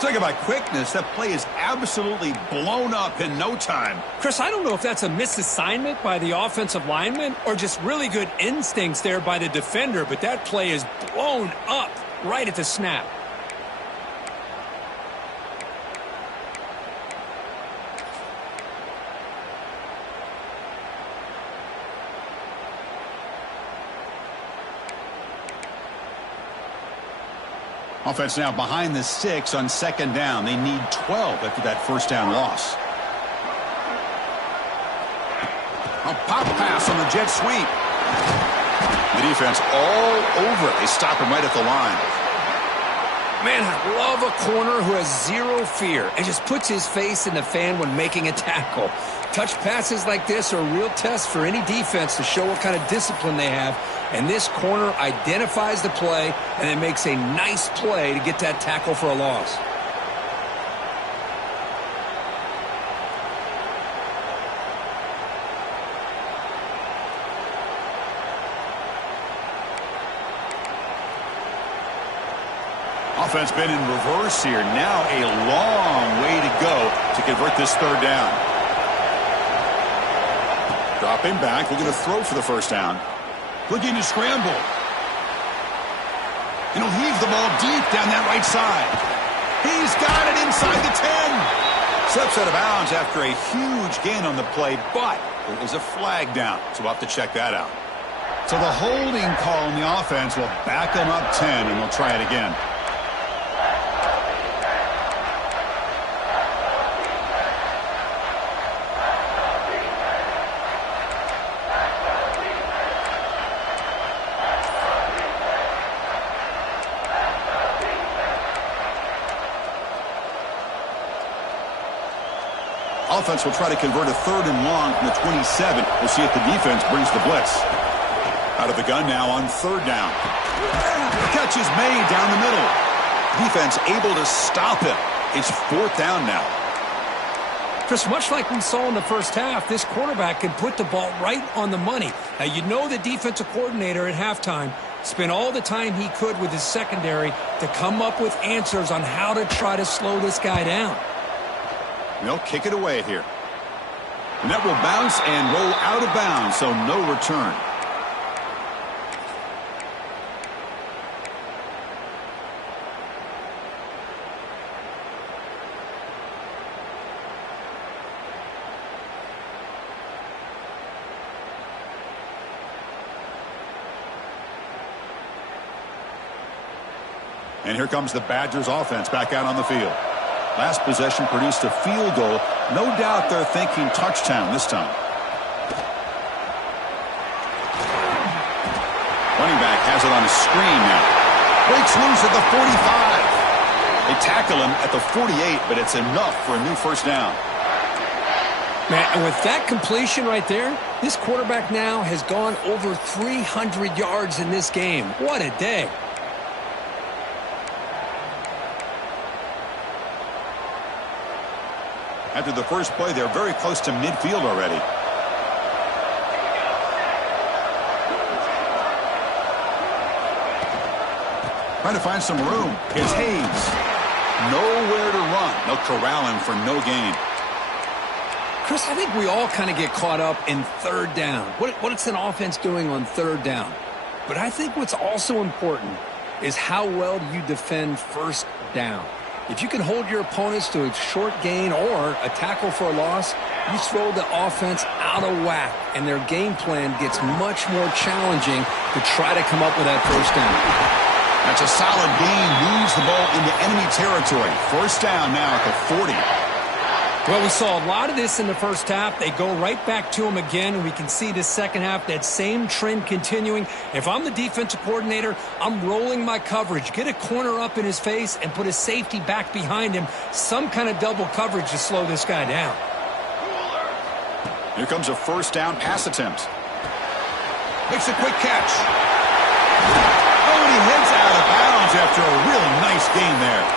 Talk about quickness. That play is absolutely blown up in no time. Chris, I don't know if that's a misassignment by the offensive lineman or just really good instincts there by the defender, but that play is blown up. right at the snap. Offense now behind the 6 on second down. They need 12 after that first down loss. A pop pass on the jet sweep. The defense all over it. They stop him right at the line. Man, I love a corner who has zero fear and just puts his face in the fan when making a tackle. Touch passes like this are a real test for any defense to show what kind of discipline they have. And this corner identifies the play and then makes a nice play to get that tackle for a loss. Offense been in reverse here. Now a long way to go to convert this third down. Dropping back, looking to throw for the first down. Looking to scramble. And he'll heave the ball deep down that right side. He's got it inside the 10. Slips out of bounds after a huge gain on the play, but it was a flag down, so we'll have to check that out. So the holding call on the offense will back them up 10, and they'll try it again. Offense will try to convert a third and long from the 27. We'll see if the defense brings the blitz. Out of the gun now on third down. The catch is made down the middle. Defense able to stop him. It's fourth down now. Chris, much like we saw in the first half, this quarterback can put the ball right on the money. Now, you know the defensive coordinator at halftime spent all the time he could with his secondary to come up with answers on how to try to slow this guy down. They'll kick it away here. And that will bounce and roll out of bounds, so no return. And here comes the Badgers offense back out on the field. Last possession produced a field goal. No doubt they're thinking touchdown this time. Running back has it on a screen now. Breaks loose at the 45. They tackle him at the 48, but it's enough for a new first down. Man, and with that completion right there, this quarterback now has gone over 300 yards in this game. What a day. After the first play, they're very close to midfield already. Trying to find some room. It's Hayes. Nowhere to run. They'll corral him for no gain. Chris, I think we all kind of get caught up in third down. What's an offense doing on third down? But I think what's also important is how well do you defend first down. If you can hold your opponents to a short gain or a tackle for a loss, you throw the offense out of whack, and their game plan gets much more challenging to try to come up with that first down. That's a solid gain. Moves the ball into enemy territory. First down now at the 40. Well, we saw a lot of this in the first half. They go right back to him again, and we can see the second half, that same trend continuing. If I'm the defensive coordinator, I'm rolling my coverage. Get a corner up in his face and put a safety back behind him. Some kind of double coverage to slow this guy down. Here comes a first down pass attempt. Makes a quick catch. Oh, and he heads out of bounds after a really nice gain there.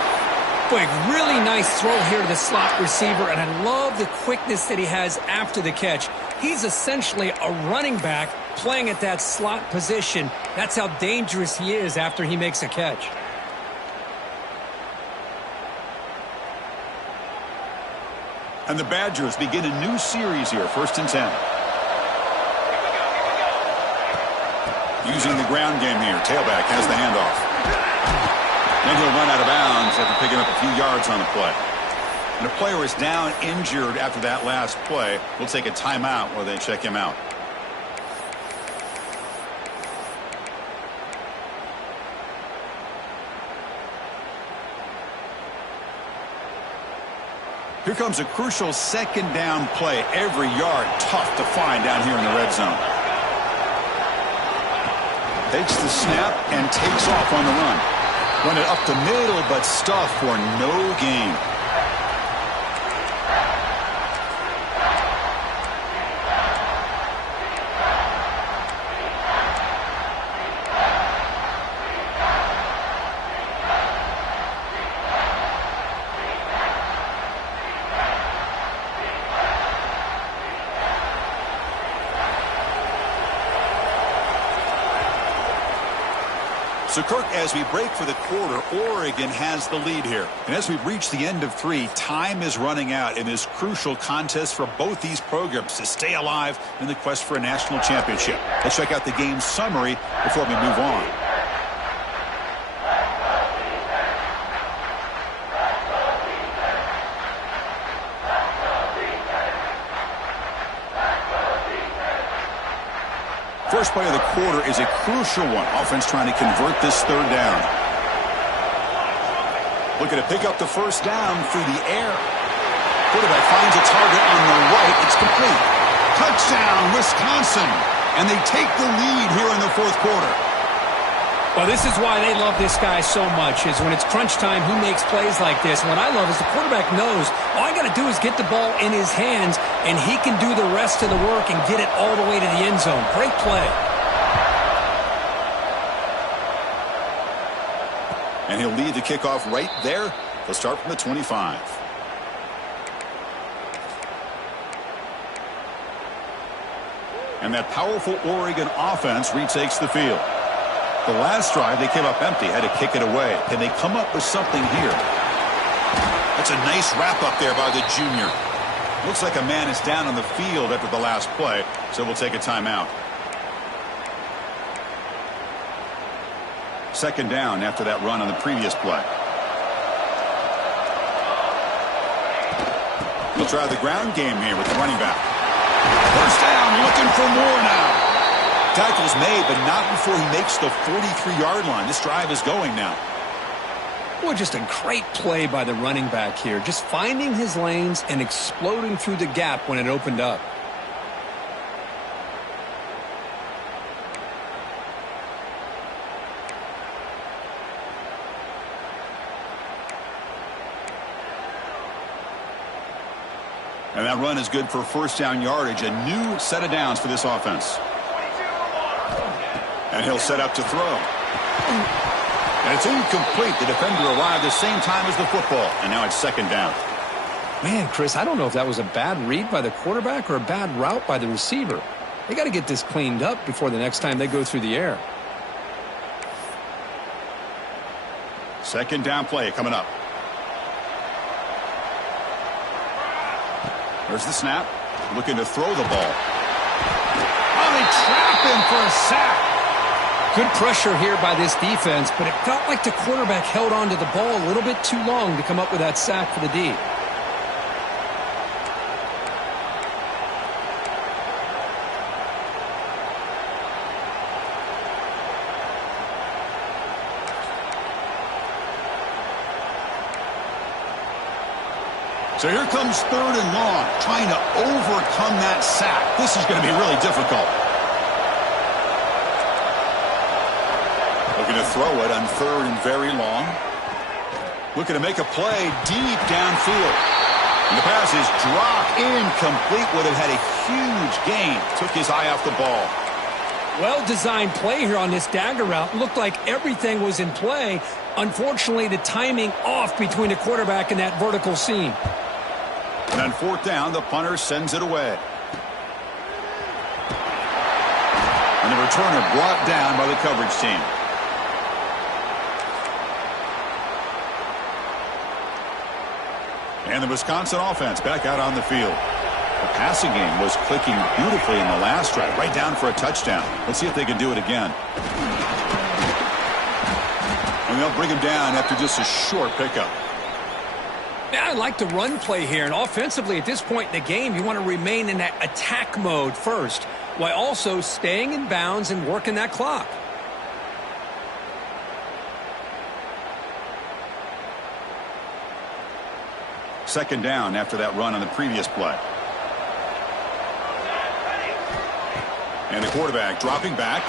Boy, really nice throw here to the slot receiver, and I love the quickness that he has after the catch. He's essentially a running back playing at that slot position. That's how dangerous he is after he makes a catch. And the Badgers begin a new series here, 1st and 10. Using the ground game here. Tailback has the handoff. Then he'll run out of bounds after picking up a few yards on the play. And the player is down injured after that last play. We'll take a timeout while they check him out. Here comes a crucial second down play. Every yard tough to find down here in the red zone. Takes the snap and takes off on the run. Run it up the middle, but stuffed for no gain. So, Kirk, as we break for the quarter, Oregon has the lead here. And as we reach the end of 3, time is running out in this crucial contest for both these programs to stay alive in the quest for a national championship. Let's check out the game summary before we move on. First play of the quarter is a crucial one. Offense trying to convert this third down. Looking to pick up the first down through the air. Quarterback finds a target on the right. It's complete. Touchdown, Wisconsin. And they take the lead here in the fourth quarter. Well, this is why they love this guy so much, is when it's crunch time, he makes plays like this. And what I love is the quarterback knows all I got to do is get the ball in his hands, and he can do the rest of the work and get it all the way to the end zone. Great play. And he'll lead the kickoff right there. They'll start from the 25. And that powerful Oregon offense retakes the field. The last drive, they came up empty, had to kick it away. Can they come up with something here? That's a nice wrap-up there by the junior. Looks like a man is down on the field after the last play, so we'll take a timeout. Second down after that run on the previous play. He'll try the ground game here with the running back. First down, looking for more now. Tackle's made, but not before he makes the 43-yard line. This drive is going now. Boy, just a great play by the running back here. Just finding his lanes and exploding through the gap when it opened up. And that run is good for first down yardage. A new set of downs for this offense. And he'll set up to throw. And it's incomplete. The defender arrived the same time as the football. And now it's second down. Man, Chris, I don't know if that was a bad read by the quarterback or a bad route by the receiver. They got to get this cleaned up before the next time they go through the air. Second down play coming up. There's the snap. Looking to throw the ball. Oh, they trap him for a sack. Good pressure here by this defense, but it felt like the quarterback held on to the ball a little bit too long to come up with that sack for the D. So here comes third and long, trying to overcome that sack. This is going to be really difficult. Looking to throw it on third and very long. Looking to make a play deep downfield. And the pass is dropped incomplete. Would have had a huge gain. Took his eye off the ball. Well-designed play here on this dagger route. Looked like everything was in play. Unfortunately, the timing off between the quarterback and that vertical seam. And on fourth down, the punter sends it away. And the returner brought down by the coverage team. And the Wisconsin offense back out on the field. The passing game was clicking beautifully in the last drive, right down for a touchdown. Let's see if they can do it again. And they'll bring him down after just a short pickup. Yeah, I like the run play here, and offensively at this point in the game, you want to remain in that attack mode first, while also staying in bounds and working that clock. Second down after that run on the previous play. And the quarterback dropping back.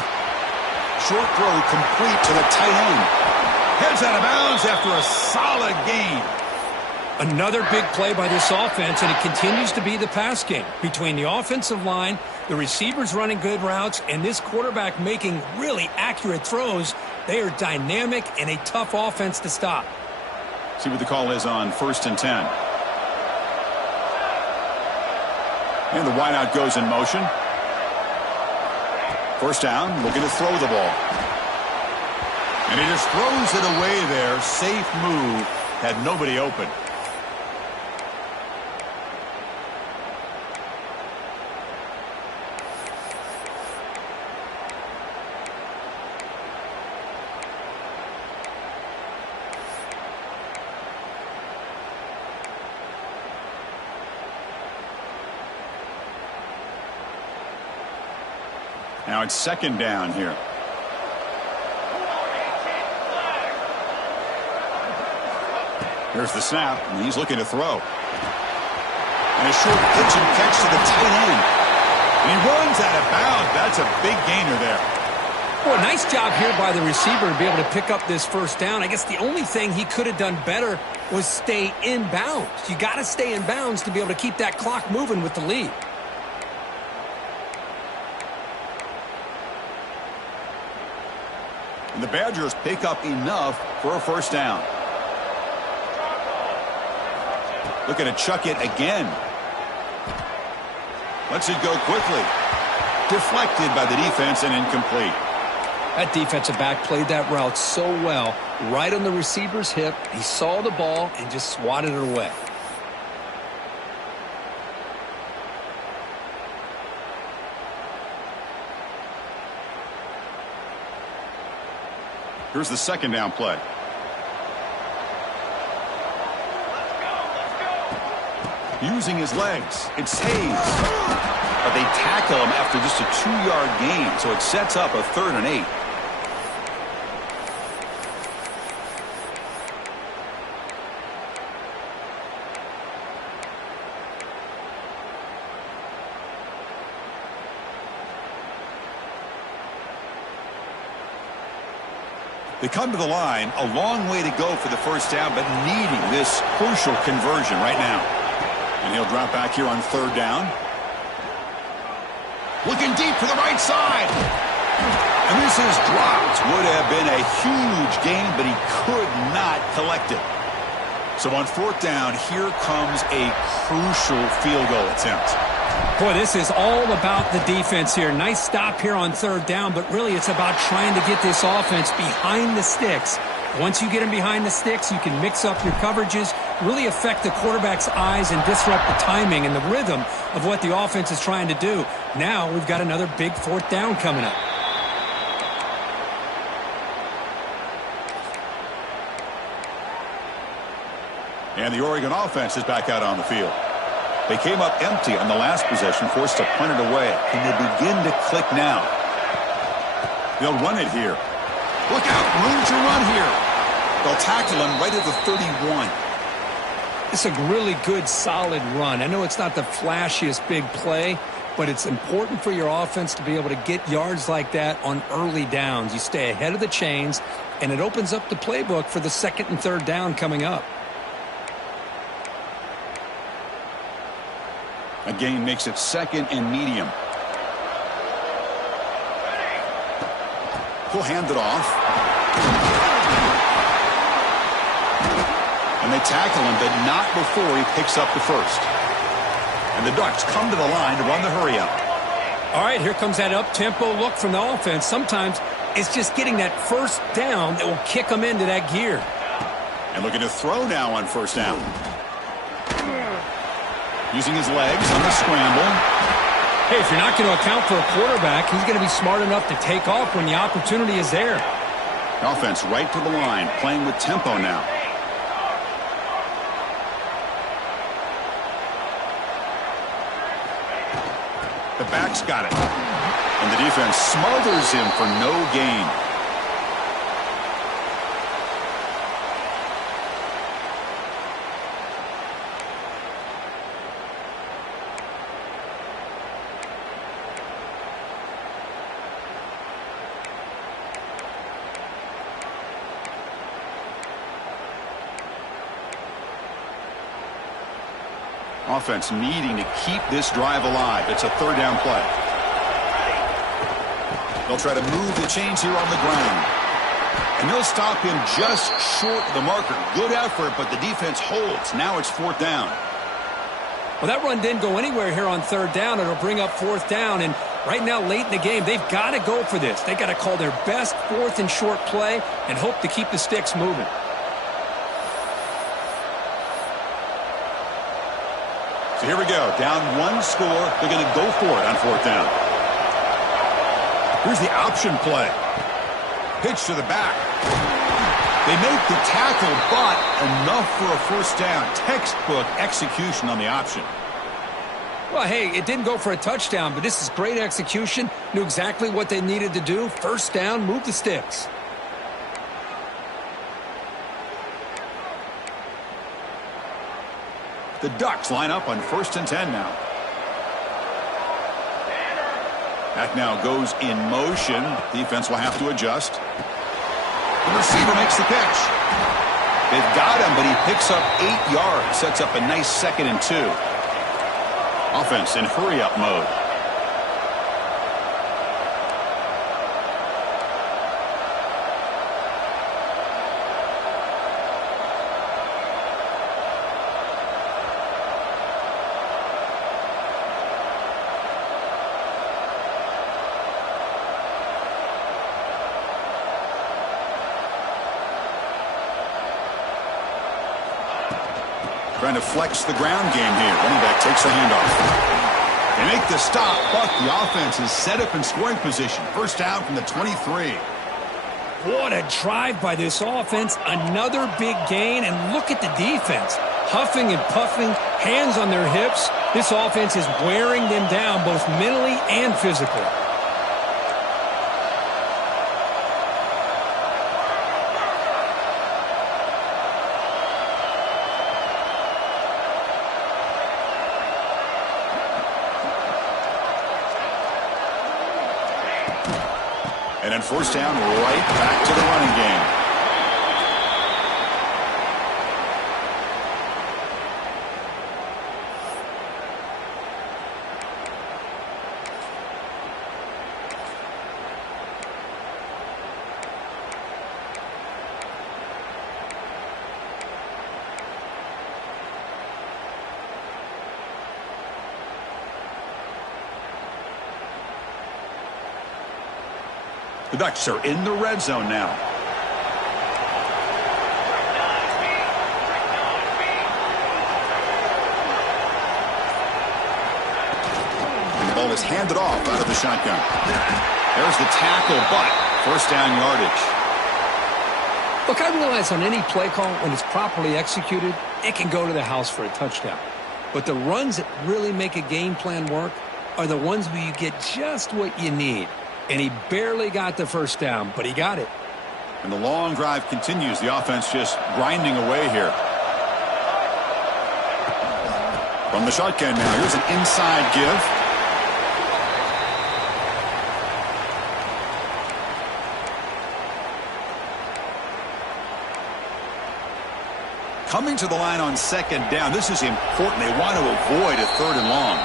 Short throw complete to the tight end. Heads out of bounds after a solid gain. Another big play by this offense, and it continues to be the pass game. Between the offensive line, the receivers running good routes, and this quarterback making really accurate throws, they are dynamic and a tough offense to stop. See what the call is on 1st and 10. And the wideout goes in motion. First down, looking to throw the ball. And he just throws it away there. Safe move. Had nobody open. Now it's second down here. Here's the snap, and he's looking to throw. And a short pitch and catch to the tight end. And he runs out of bounds. That's a big gainer there. Well, nice job here by the receiver to be able to pick up this first down. I guess the only thing he could have done better was stay in bounds. You got to stay in bounds to be able to keep that clock moving with the lead. And the Badgers pick up enough for a first down. Looking to chuck it again. Lets it go quickly. Deflected by the defense and incomplete. That defensive back played that route so well. Right on the receiver's hip. He saw the ball and just swatted it away. Here's the second down play. Using his legs. It's Hayes. But they tackle him after just a 2-yard gain, so it sets up a 3rd and 8. They come to the line, a long way to go for the first down, but needing this crucial conversion right now. And he'll drop back here on 3rd down. Looking deep to the right side. And this is dropped. Would have been a huge gain, but he could not collect it. So on 4th down, here comes a crucial field goal attempt. Boy, this is all about the defense here. Nice stop here on 3rd down, but really it's about trying to get this offense behind the sticks. Once you get them behind the sticks, you can mix up your coverages, really affect the quarterback's eyes and disrupt the timing and the rhythm of what the offense is trying to do. Now we've got another big 4th down coming up. And the Oregon offense is back out on the field. They came up empty on the last possession, forced to punt it away. Can they begin to click now? They'll run it here. Look out, room to run here. They'll tackle him right at the 31. It's a really good, solid run. I know it's not the flashiest big play, but it's important for your offense to be able to get yards like that on early downs. You stay ahead of the chains, and it opens up the playbook for the 2nd and 3rd down coming up. A gain makes it 2nd and medium. He'll hand it off. And they tackle him, but not before he picks up the first. And the Ducks come to the line to run the hurry up. All right, here comes that up-tempo look from the offense. Sometimes it's just getting that first down that will kick them into that gear. And looking to throw now on 1st down. Using his legs on the scramble. Hey, if you're not going to account for a quarterback, he's going to be smart enough to take off when the opportunity is there. Offense right to the line, playing with tempo now. The back's got it. And the defense smothers him for no gain. Offense needing to keep this drive alive. It's a third down play. They'll try to move the chains here on the ground. And they'll stop him just short of the marker. Good effort, but the defense holds. Now it's fourth down. Well, that run didn't go anywhere here on third down. It'll bring up fourth down. And right now, late in the game, they've got to go for this. They've got to call their best fourth and short play and hope to keep the sticks moving. So here we go. Down one score. They're going to go for it on fourth down. Here's the option play. Pitch to the back. They make the tackle, but enough for a first down. Textbook execution on the option. Well, hey, it didn't go for a touchdown, but this is great execution. Knew exactly what they needed to do. First down, move the sticks. The Ducks line up on 1st and 10 now. That now goes in motion. Defense will have to adjust. The receiver makes the catch. They've got him, but he picks up 8 yards. Sets up a nice 2nd and 2. Offense in hurry-up mode. Trying to flex the ground game here. Running back takes the handoff. They make the stop, but the offense is set up in scoring position. First down from the 23. What a drive by this offense. Another big gain, and look at the defense. Huffing and puffing, hands on their hips. This offense is wearing them down both mentally and physically. And then first down, right back to the running game. The Ducks are in the red zone now. And the ball is handed off out of the shotgun. There's the tackle, but first down yardage. Look, I realize on any play call, when it's properly executed, it can go to the house for a touchdown. But the runs that really make a game plan work are the ones where you get just what you need. And he barely got the first down, but he got it. And the long drive continues. The offense just grinding away here. From the shotgun now, here's an inside give. Coming to the line on second down. This is important. They want to avoid a third and long.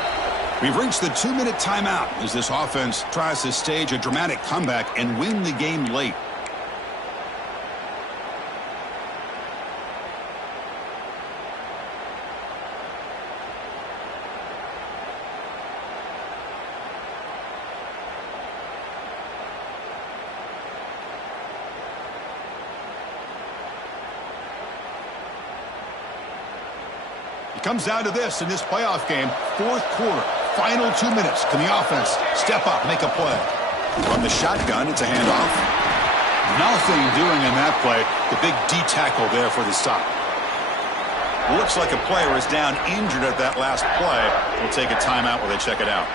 We've reached the 2-minute timeout as this offense tries to stage a dramatic comeback and win the game late. It comes down to this in this playoff game. Fourth quarter, final 2 minutes. Can the offense step up, make a play? From the shotgun, it's a handoff. Nothing doing in that play. The big D tackle there for the stop. Looks like a player is down injured at that last play. We'll take a timeout while they check it out.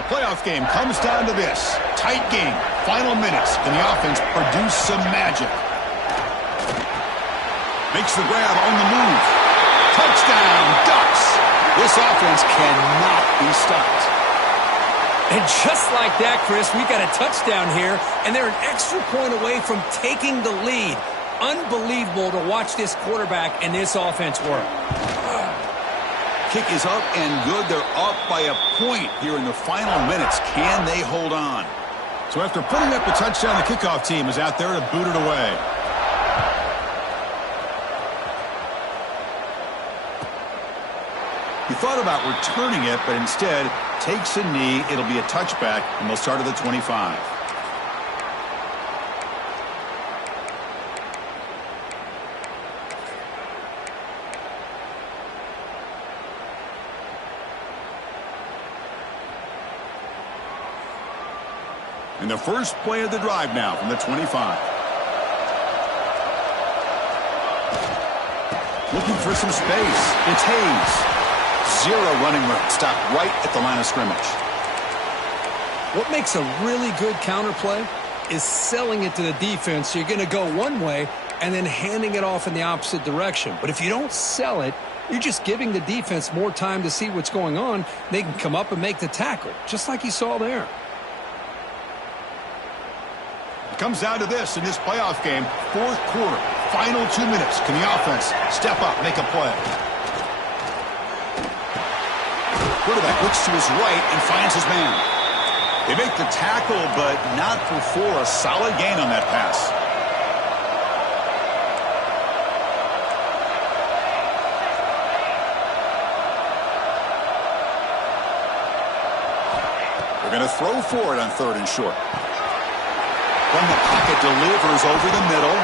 The playoff game comes down to this. Tight game. Final minutes. Can the offense produce some magic? Makes the grab on the move. Touchdown, Ducks. This offense cannot be stopped. And just like that, Chris, we got a touchdown here, and they're an extra point away from taking the lead. Unbelievable to watch this quarterback and this offense work. Kick is up and good. They're up by a point here in the final minutes. Can they hold on? So after putting up the touchdown, the kickoff team is out there to boot it away. He thought about returning it, but instead takes a knee. It'll be a touchback, and they'll start at the 25. And the first play of the drive now from the 25. Looking for some space. It's Hayes. Zero running room. Stopped right at the line of scrimmage. What makes a really good counter play is selling it to the defense. So you're going to go one way and then handing it off in the opposite direction. But if you don't sell it, you're just giving the defense more time to see what's going on. They can come up and make the tackle, just like you saw there. It comes down to this in this playoff game. Fourth quarter, final 2 minutes. Can the offense step up, make a play? Quarterback looks to his right and finds his man. They make the tackle, but not before a solid gain on that pass. They're going to throw for it on 3rd and short. From the pocket, delivers over the middle.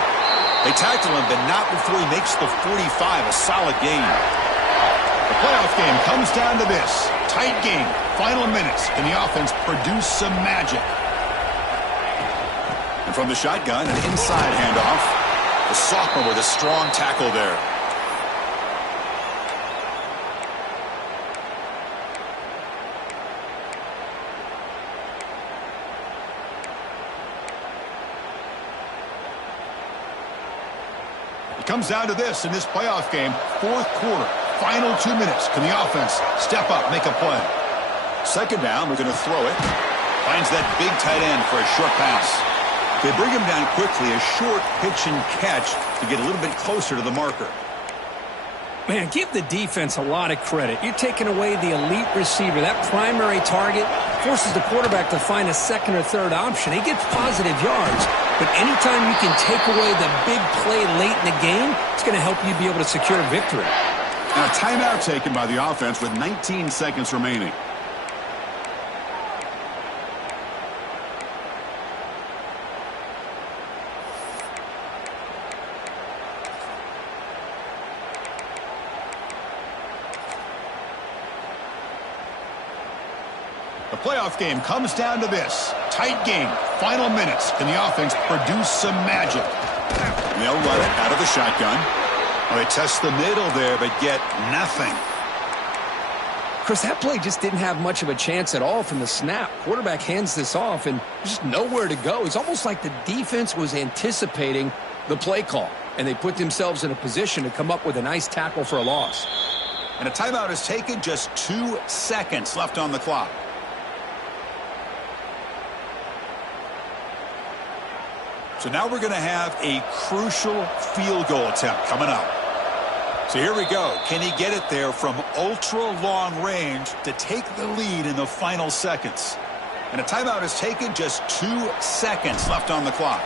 They tackle him, but not before he makes the 45, a solid gain. The playoff game comes down to this. Tight game. Final minutes. Can the offense produce some magic? And from the shotgun, an inside handoff. The sophomore with a strong tackle there. It comes down to this in this playoff game. Fourth quarter. Final 2 minutes. Can the offense step up, make a play? Second down, we're going to throw it. Finds that big tight end for a short pass. They bring him down quickly, a short pitch and catch to get a little bit closer to the marker. Man, give the defense a lot of credit. You're taking away the elite receiver. That primary target forces the quarterback to find a second or third option. He gets positive yards, but anytime you can take away the big play late in the game, it's going to help you be able to secure a victory. And a timeout taken by the offense with 19 seconds remaining. The playoff game comes down to this. Tight game. Final minutes. Can the offense produce some magic? And they'll run it out of the shotgun. Well, they test the middle there, but get nothing. Chris, that play just didn't have much of a chance at all from the snap. Quarterback hands this off, and just nowhere to go. It's almost like the defense was anticipating the play call, and they put themselves in a position to come up with a nice tackle for a loss. And a timeout is taken. Just 2 seconds left on the clock. So now we're going to have a crucial field goal attempt coming up. So here we go. Can he get it there from ultra-long range to take the lead in the final seconds? And a timeout is taken. Just 2 seconds left on the clock.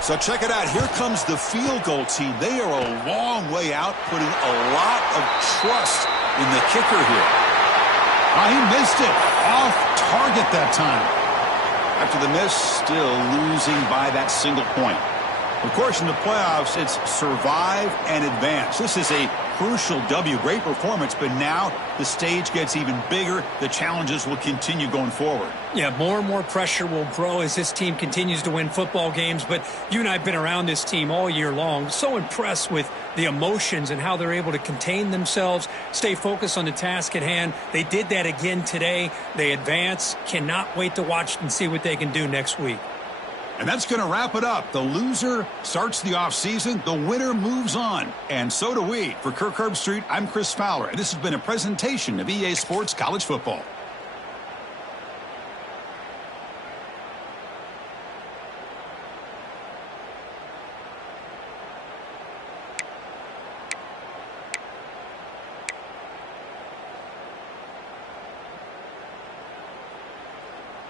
So check it out. Here comes the field goal team. They are a long way out, putting a lot of trust in the kicker here. He missed it. Off target that time. After the miss, still losing by that single point. Of course, in the playoffs, it's survive and advance. This is a crucial W. Great performance, but now the stage gets even bigger. The challenges will continue going forward. Yeah, more and more pressure will grow as this team continues to win football games. But you and I have been around this team all year long. So impressed with the emotions and how they're able to contain themselves, stay focused on the task at hand. They did that again today. They advance. Cannot wait to watch and see what they can do next week. And that's going to wrap it up. The loser starts the offseason. The winner moves on. And so do we. For Kirk Herbstreit, I'm Chris Fowler. And this has been a presentation of EA Sports College Football.